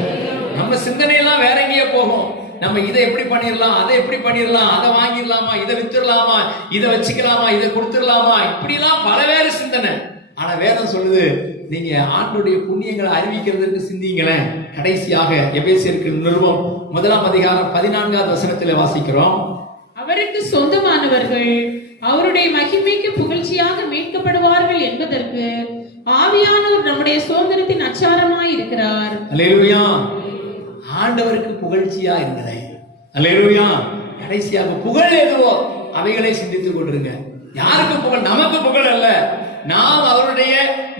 நம்ம சிந்தனையெல்லாம் வேற எங்கேயே போகும். நம்ம இதை எப்படி பண்ணிடலாம், அதை எப்படி பண்ணிடலாம், அதை வாங்கிடலாமா, இதை வித்துடலாமா, இதை வச்சுக்கலாமா, இதை கொடுத்துடலாமா, இப்படிலாம் பலவேறு சிந்தனை. ஆனா வேதம் சொல்லுது, நீங்க ஆண்டவருடைய புண்ணியங்களை அறிவிக்கிறதுக்கு சிந்திங்களேன். கடைசியாக எபேசியருக்கு நிருபம் 1ஆம் அதிகாரம் 14வது வசனத்தில் வாசிக்கிறோம், அவருக்கு சொந்தமானவர்கள் அவருடைய மகிமைக்கு புகழ்ச்சியாக மீட்கப்படுவார்கள் என்பதற்கு ஆவியானவர் நம்முடைய சுதந்திரத்தின் அச்சாரமாய் இருக்கிறார். அல்லேலூயா. ஆண்டவருக்கு புகழ்ச்சியா இருந்ததே. அல்லேலூயா. கடைசியாக புகழ் எதுவோ அவைகளை சிந்தித்துக் கொண்டிருங்க. யாருக்கு புகழ்? நமக்கு புகழ் அல்ல. நாம் அவருடைய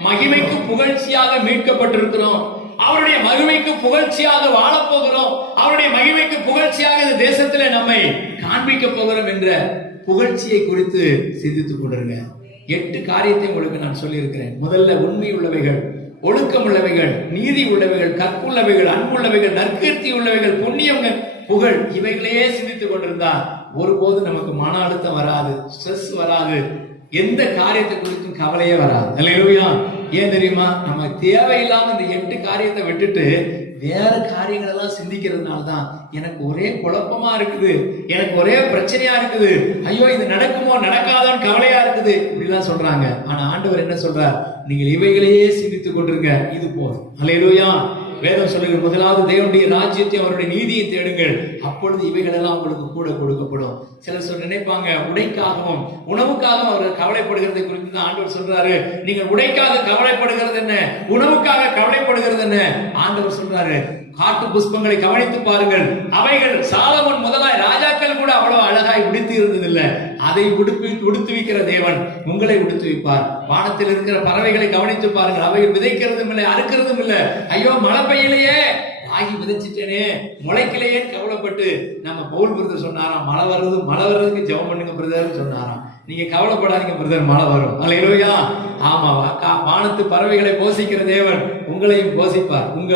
மகிமைக்கு புகழ்ச்சியாக மீட்கப்பட்டிருக்கிறோம். அவருடைய மகிமைக்கு புகழ்ச்சியாக வாழப்போகிறோம். அவருடைய மகிமைக்கு புகழ்ச்சியாக இந்த தேசத்திலே நம்மை காண்பிக்க போகிறோம் என்ற புகழ்ச்சியை குறித்து சிந்தித்துக் கொண்டிருங்க. 8 காரியத்தை உங்களுக்கு நான் சொல்லி இருக்கிறேன். முதல்ல உண்மை உள்ளவைகள், ஒழுக்கம் உள்ளவைகள், நீதி உள்ளவைகள், கற்புள்ளவைகள், அன்புள்ளவைகள், நற்கீர்த்தி உள்ளவைகள், புண்ணியம், புகழ், இவைகளையே சிந்தித்துக் கொண்டிருந்தா ஒருபோது நமக்கு மன அழுத்தம் வராது, ஸ்ட்ரெஸ் வராது, எந்த காரியத்தை குறித்தும் கவலையே வராது. அல்லேலூயா. ஏன் தெரியுமா? நம்ம தேவையில்லாம இந்த 8 காரியத்தை விட்டுட்டு வேற காரியங்கள் எல்லாம் சிந்திக்கிறதுனால தான் எனக்கு ஒரே குழப்பமா இருக்குது, எனக்கு ஒரே பிரச்சனையா இருக்குது, ஐயோ இது நடக்குமோ நடக்காதோன்னு கவலையா இருக்குது இப்படிலாம் சொல்றாங்க. ஆனா ஆண்டவர் என்ன சொல்றார்? நீங்கள் இவைகளையே சிந்தித்துக் கொண்டிருங்க, இது போதும். அல்லேலூயா. வேதம் சொல்லுகிற முதலாவது தேவனுடைய ராஜ்யத்தை அவருடைய நீதியை தேடுங்கள், அப்பொழுது இவைகள் எல்லாம் உங்களுக்கு கூட கொடுக்கப்படும். சிலர் நினைப்பாங்க உடைக்காகவும் உணவுக்காகவும் அவர்கள் கவலைப்படுகிறதை குறித்து தான் ஆண்டவர் சொல்றாரு. நீங்கள் உடைக்காக கவலைப்படுகிறது என்ன, உணவுக்காக கவலைப்படுகிறது என்ன? ஆண்டவர் சொல்றாரு, காட்டு புஷ்பங்களை கவனித்து பாருங்கள், அவைகள் சாலமோன் முதலாய் ராஜாக்கள் கூட அவ்வளவு அழகாய் உடுத்தி இருந்ததில்லை. அதை உடுத்துவிக்கிற தேவன் உங்களை உடுத்துவிப்பார். வானத்தில் இருக்கிற பறவைகளை கவனித்து பாருங்கள், அவைகள் விதைக்கிறதும் இல்லை, அறுக்கிறதும் இல்லை. ஐயோ மழை பெய்யலையே, ராகி விதைச்சிட்டேனே, முளைக்கலையே கவலைப்பட்டு நம்ம பவுல் பிரதர் சொன்னாராம், மழை வர்றதுக்கு ஜெபம் பண்ணுங்க பிரதர் சொன்னாராம். நீங்க கவலைப்படாதீங்க பிரதர், மழை வரும். அல்லேலூயா. ஆமா, வானத்து பறவைகளை போஷிக்கிற தேவன் உங்களையும் போஷிப்பார், உங்க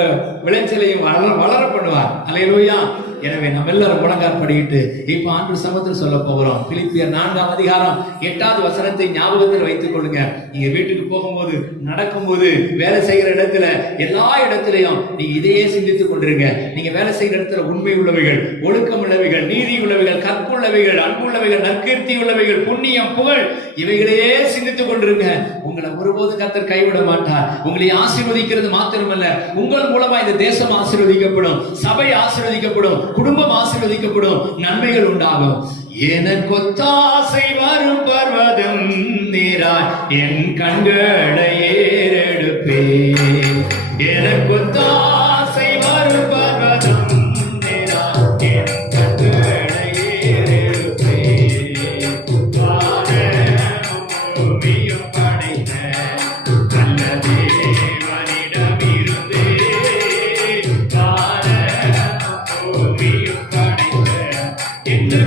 விளைச்சலையும் வளர பண்ணுவார். அல்லேலூயா. எனவே நம்ம எல்லாரும் முழங்கால் படிக்கிட்டு இப்ப ஆண்டு சமத்தில் சொல்ல போகிறோம். பிலிப்பியர் 4ஆம் அதிகாரம் 8வது வசனத்தை ஞாபகத்தில் வைத்துக் கொள்ளுங்க. நீங்க வீட்டுக்கு போகும்போது, நடக்கும்போது, வேலை செய்கிற இடத்துல, எல்லா இடத்திலையும் நீங்க இதையே சிந்தித்துக் கொண்டிருங்க. நீங்க வேலை செய்கிற இடத்துல உண்மை உள்ளவைகள், ஒழுக்கம் உள்ளவைகள், நீதி உள்ளவைகள், கற்புள்ளவைகள், அன்புள்ளவைகள், நற்கீர்த்தி உள்ளவைகள், புண்ணியம், புகழ், இவைகளையே சிந்தித்துக் கொண்டிருங்க. உங்களை ஒருபோது கர்த்தர் கைவிட மாட்டார். உங்களை ஆசீர்வதிக்கிறது மாத்திரமல்ல, உங்கள் மூலமா இந்த தேசம் ஆசீர்வதிக்கப்படும், சபை ஆசீர்வதிக்கப்படும், குடும்பம் ஆசீர்வதிக்கப்படும், நன்மைகள் உண்டாகும். எனக்கொத்தாசை வரும் பர்வதம் நீராய் என் கண்களை ஏறெடுப்பே. எனக்கொத்தாசை வரும் பர்வதம் நீராய் என் கண்களை ஏறெடுப்பே. பூமியும் படைத்த நல்ல தேவனிடமிருந்தே, பூமியும் படைத்த என்று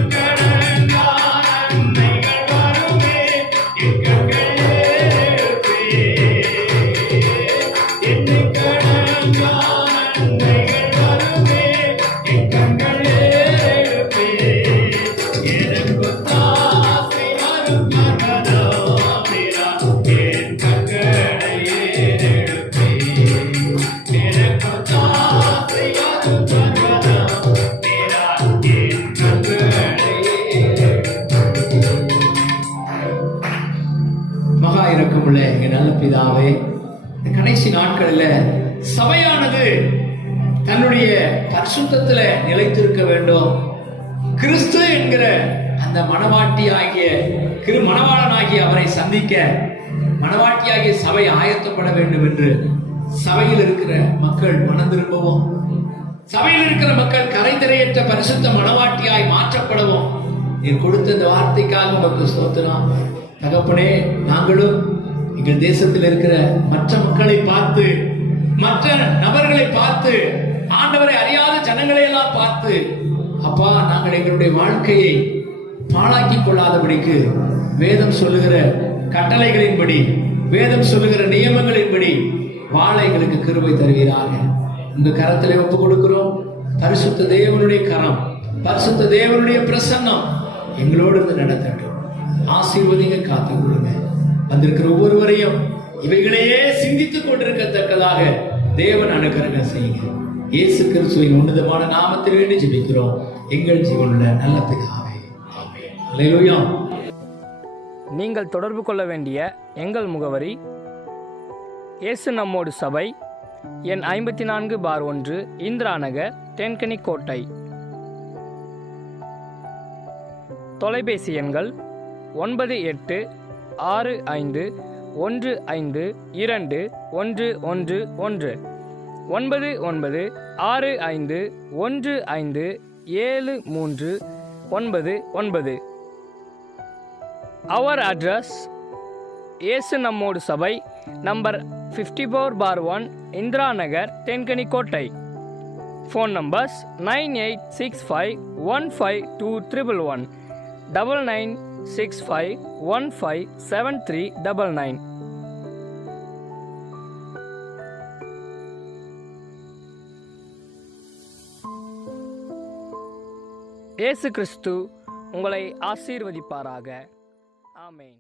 மகா இரக்கமுள்ள எங்க நல்ல பிதாவே, இந்த கடைசி நாட்களில் சபையானது தன்னுடைய பரிசுத்தத்துல நிலைத்திருக்க வேண்டும். கிறிஸ்து என்கிற அந்த மணவாளனாகிய அவரை சந்திக்க மணவாட்டியாகிய சபை ஆயத்தப்பட வேண்டும் என்று சபையில் இருக்கிற மக்கள் மனம் திரும்பவும், சபையில் இருக்கிற மக்கள் கரைதிரையற்ற பரிசுத்த மணவாட்டியாய் மாற்றப்படவும் நீர் கொடுத்த இந்த வார்த்தைக்காக உங்களுக்கு ஸ்தோத்திரம். தகப்பனே, நாங்களும் எங்கள் தேசத்தில் இருக்கிற மற்ற மக்களை பார்த்து, மற்ற நபர்களை பார்த்து, ஆண்டவரை அறியாத ஜனங்களை எல்லாம் பார்த்து, அப்பா நாங்கள் எங்களுடைய வாழ்க்கையை பாழாக்கிக் கொள்ளாதபடிக்கு வேதம் சொல்லுகிற கட்டளைகளின்படி, வேதம் சொல்லுகிற நியமங்களின்படி வாழ எங்களுக்கு கிருபை தருவீராக. உங்க கரத்திலே ஒப்புக் கொடுக்கிறோம். பரிசுத்த தேவனுடைய கரம், பரிசுத்த தேவனுடைய பிரசன்னம் எங்களோடு இருந்து நடத்தட்டும். ஆசீர்வதிங்க, காத்துக் கொள்ளுங்க. வந்திருக்கிற ஒவ்வொருவரையும் இவைகளையே சிந்தித்துக் கொண்டிருக்கத்தக்கதாக தேவன் அனுக்கிரகம் செய்யுங்க. இயேசு கிறிஸ்துவின் உன்னதமான நாமத்தில் வேண்டி ஜெபிக்கிறோம் எங்கள் ஜீவனுள்ள நல்ல பிதாவே, ஆமென். அல்லேலூயா. நீங்கள் தொடர்பு கொள்ள வேண்டிய எங்கள் முகவரி: இயேசு நம்மோடு சபை, எண் 54/1, இந்திரா நகர், தென்கனி கோட்டை. தொலைபேசி எண்கள் 986851521111 9915157399. Our address: இயேசு நம்மோடு சபை, number 54/1, Indira Nagar, Denkanikottai. Phone numbers 9865152311, 9965157399. இயேசு கிறிஸ்து உங்களை ஆசீர்வதிப்பாராக. ஆமென்.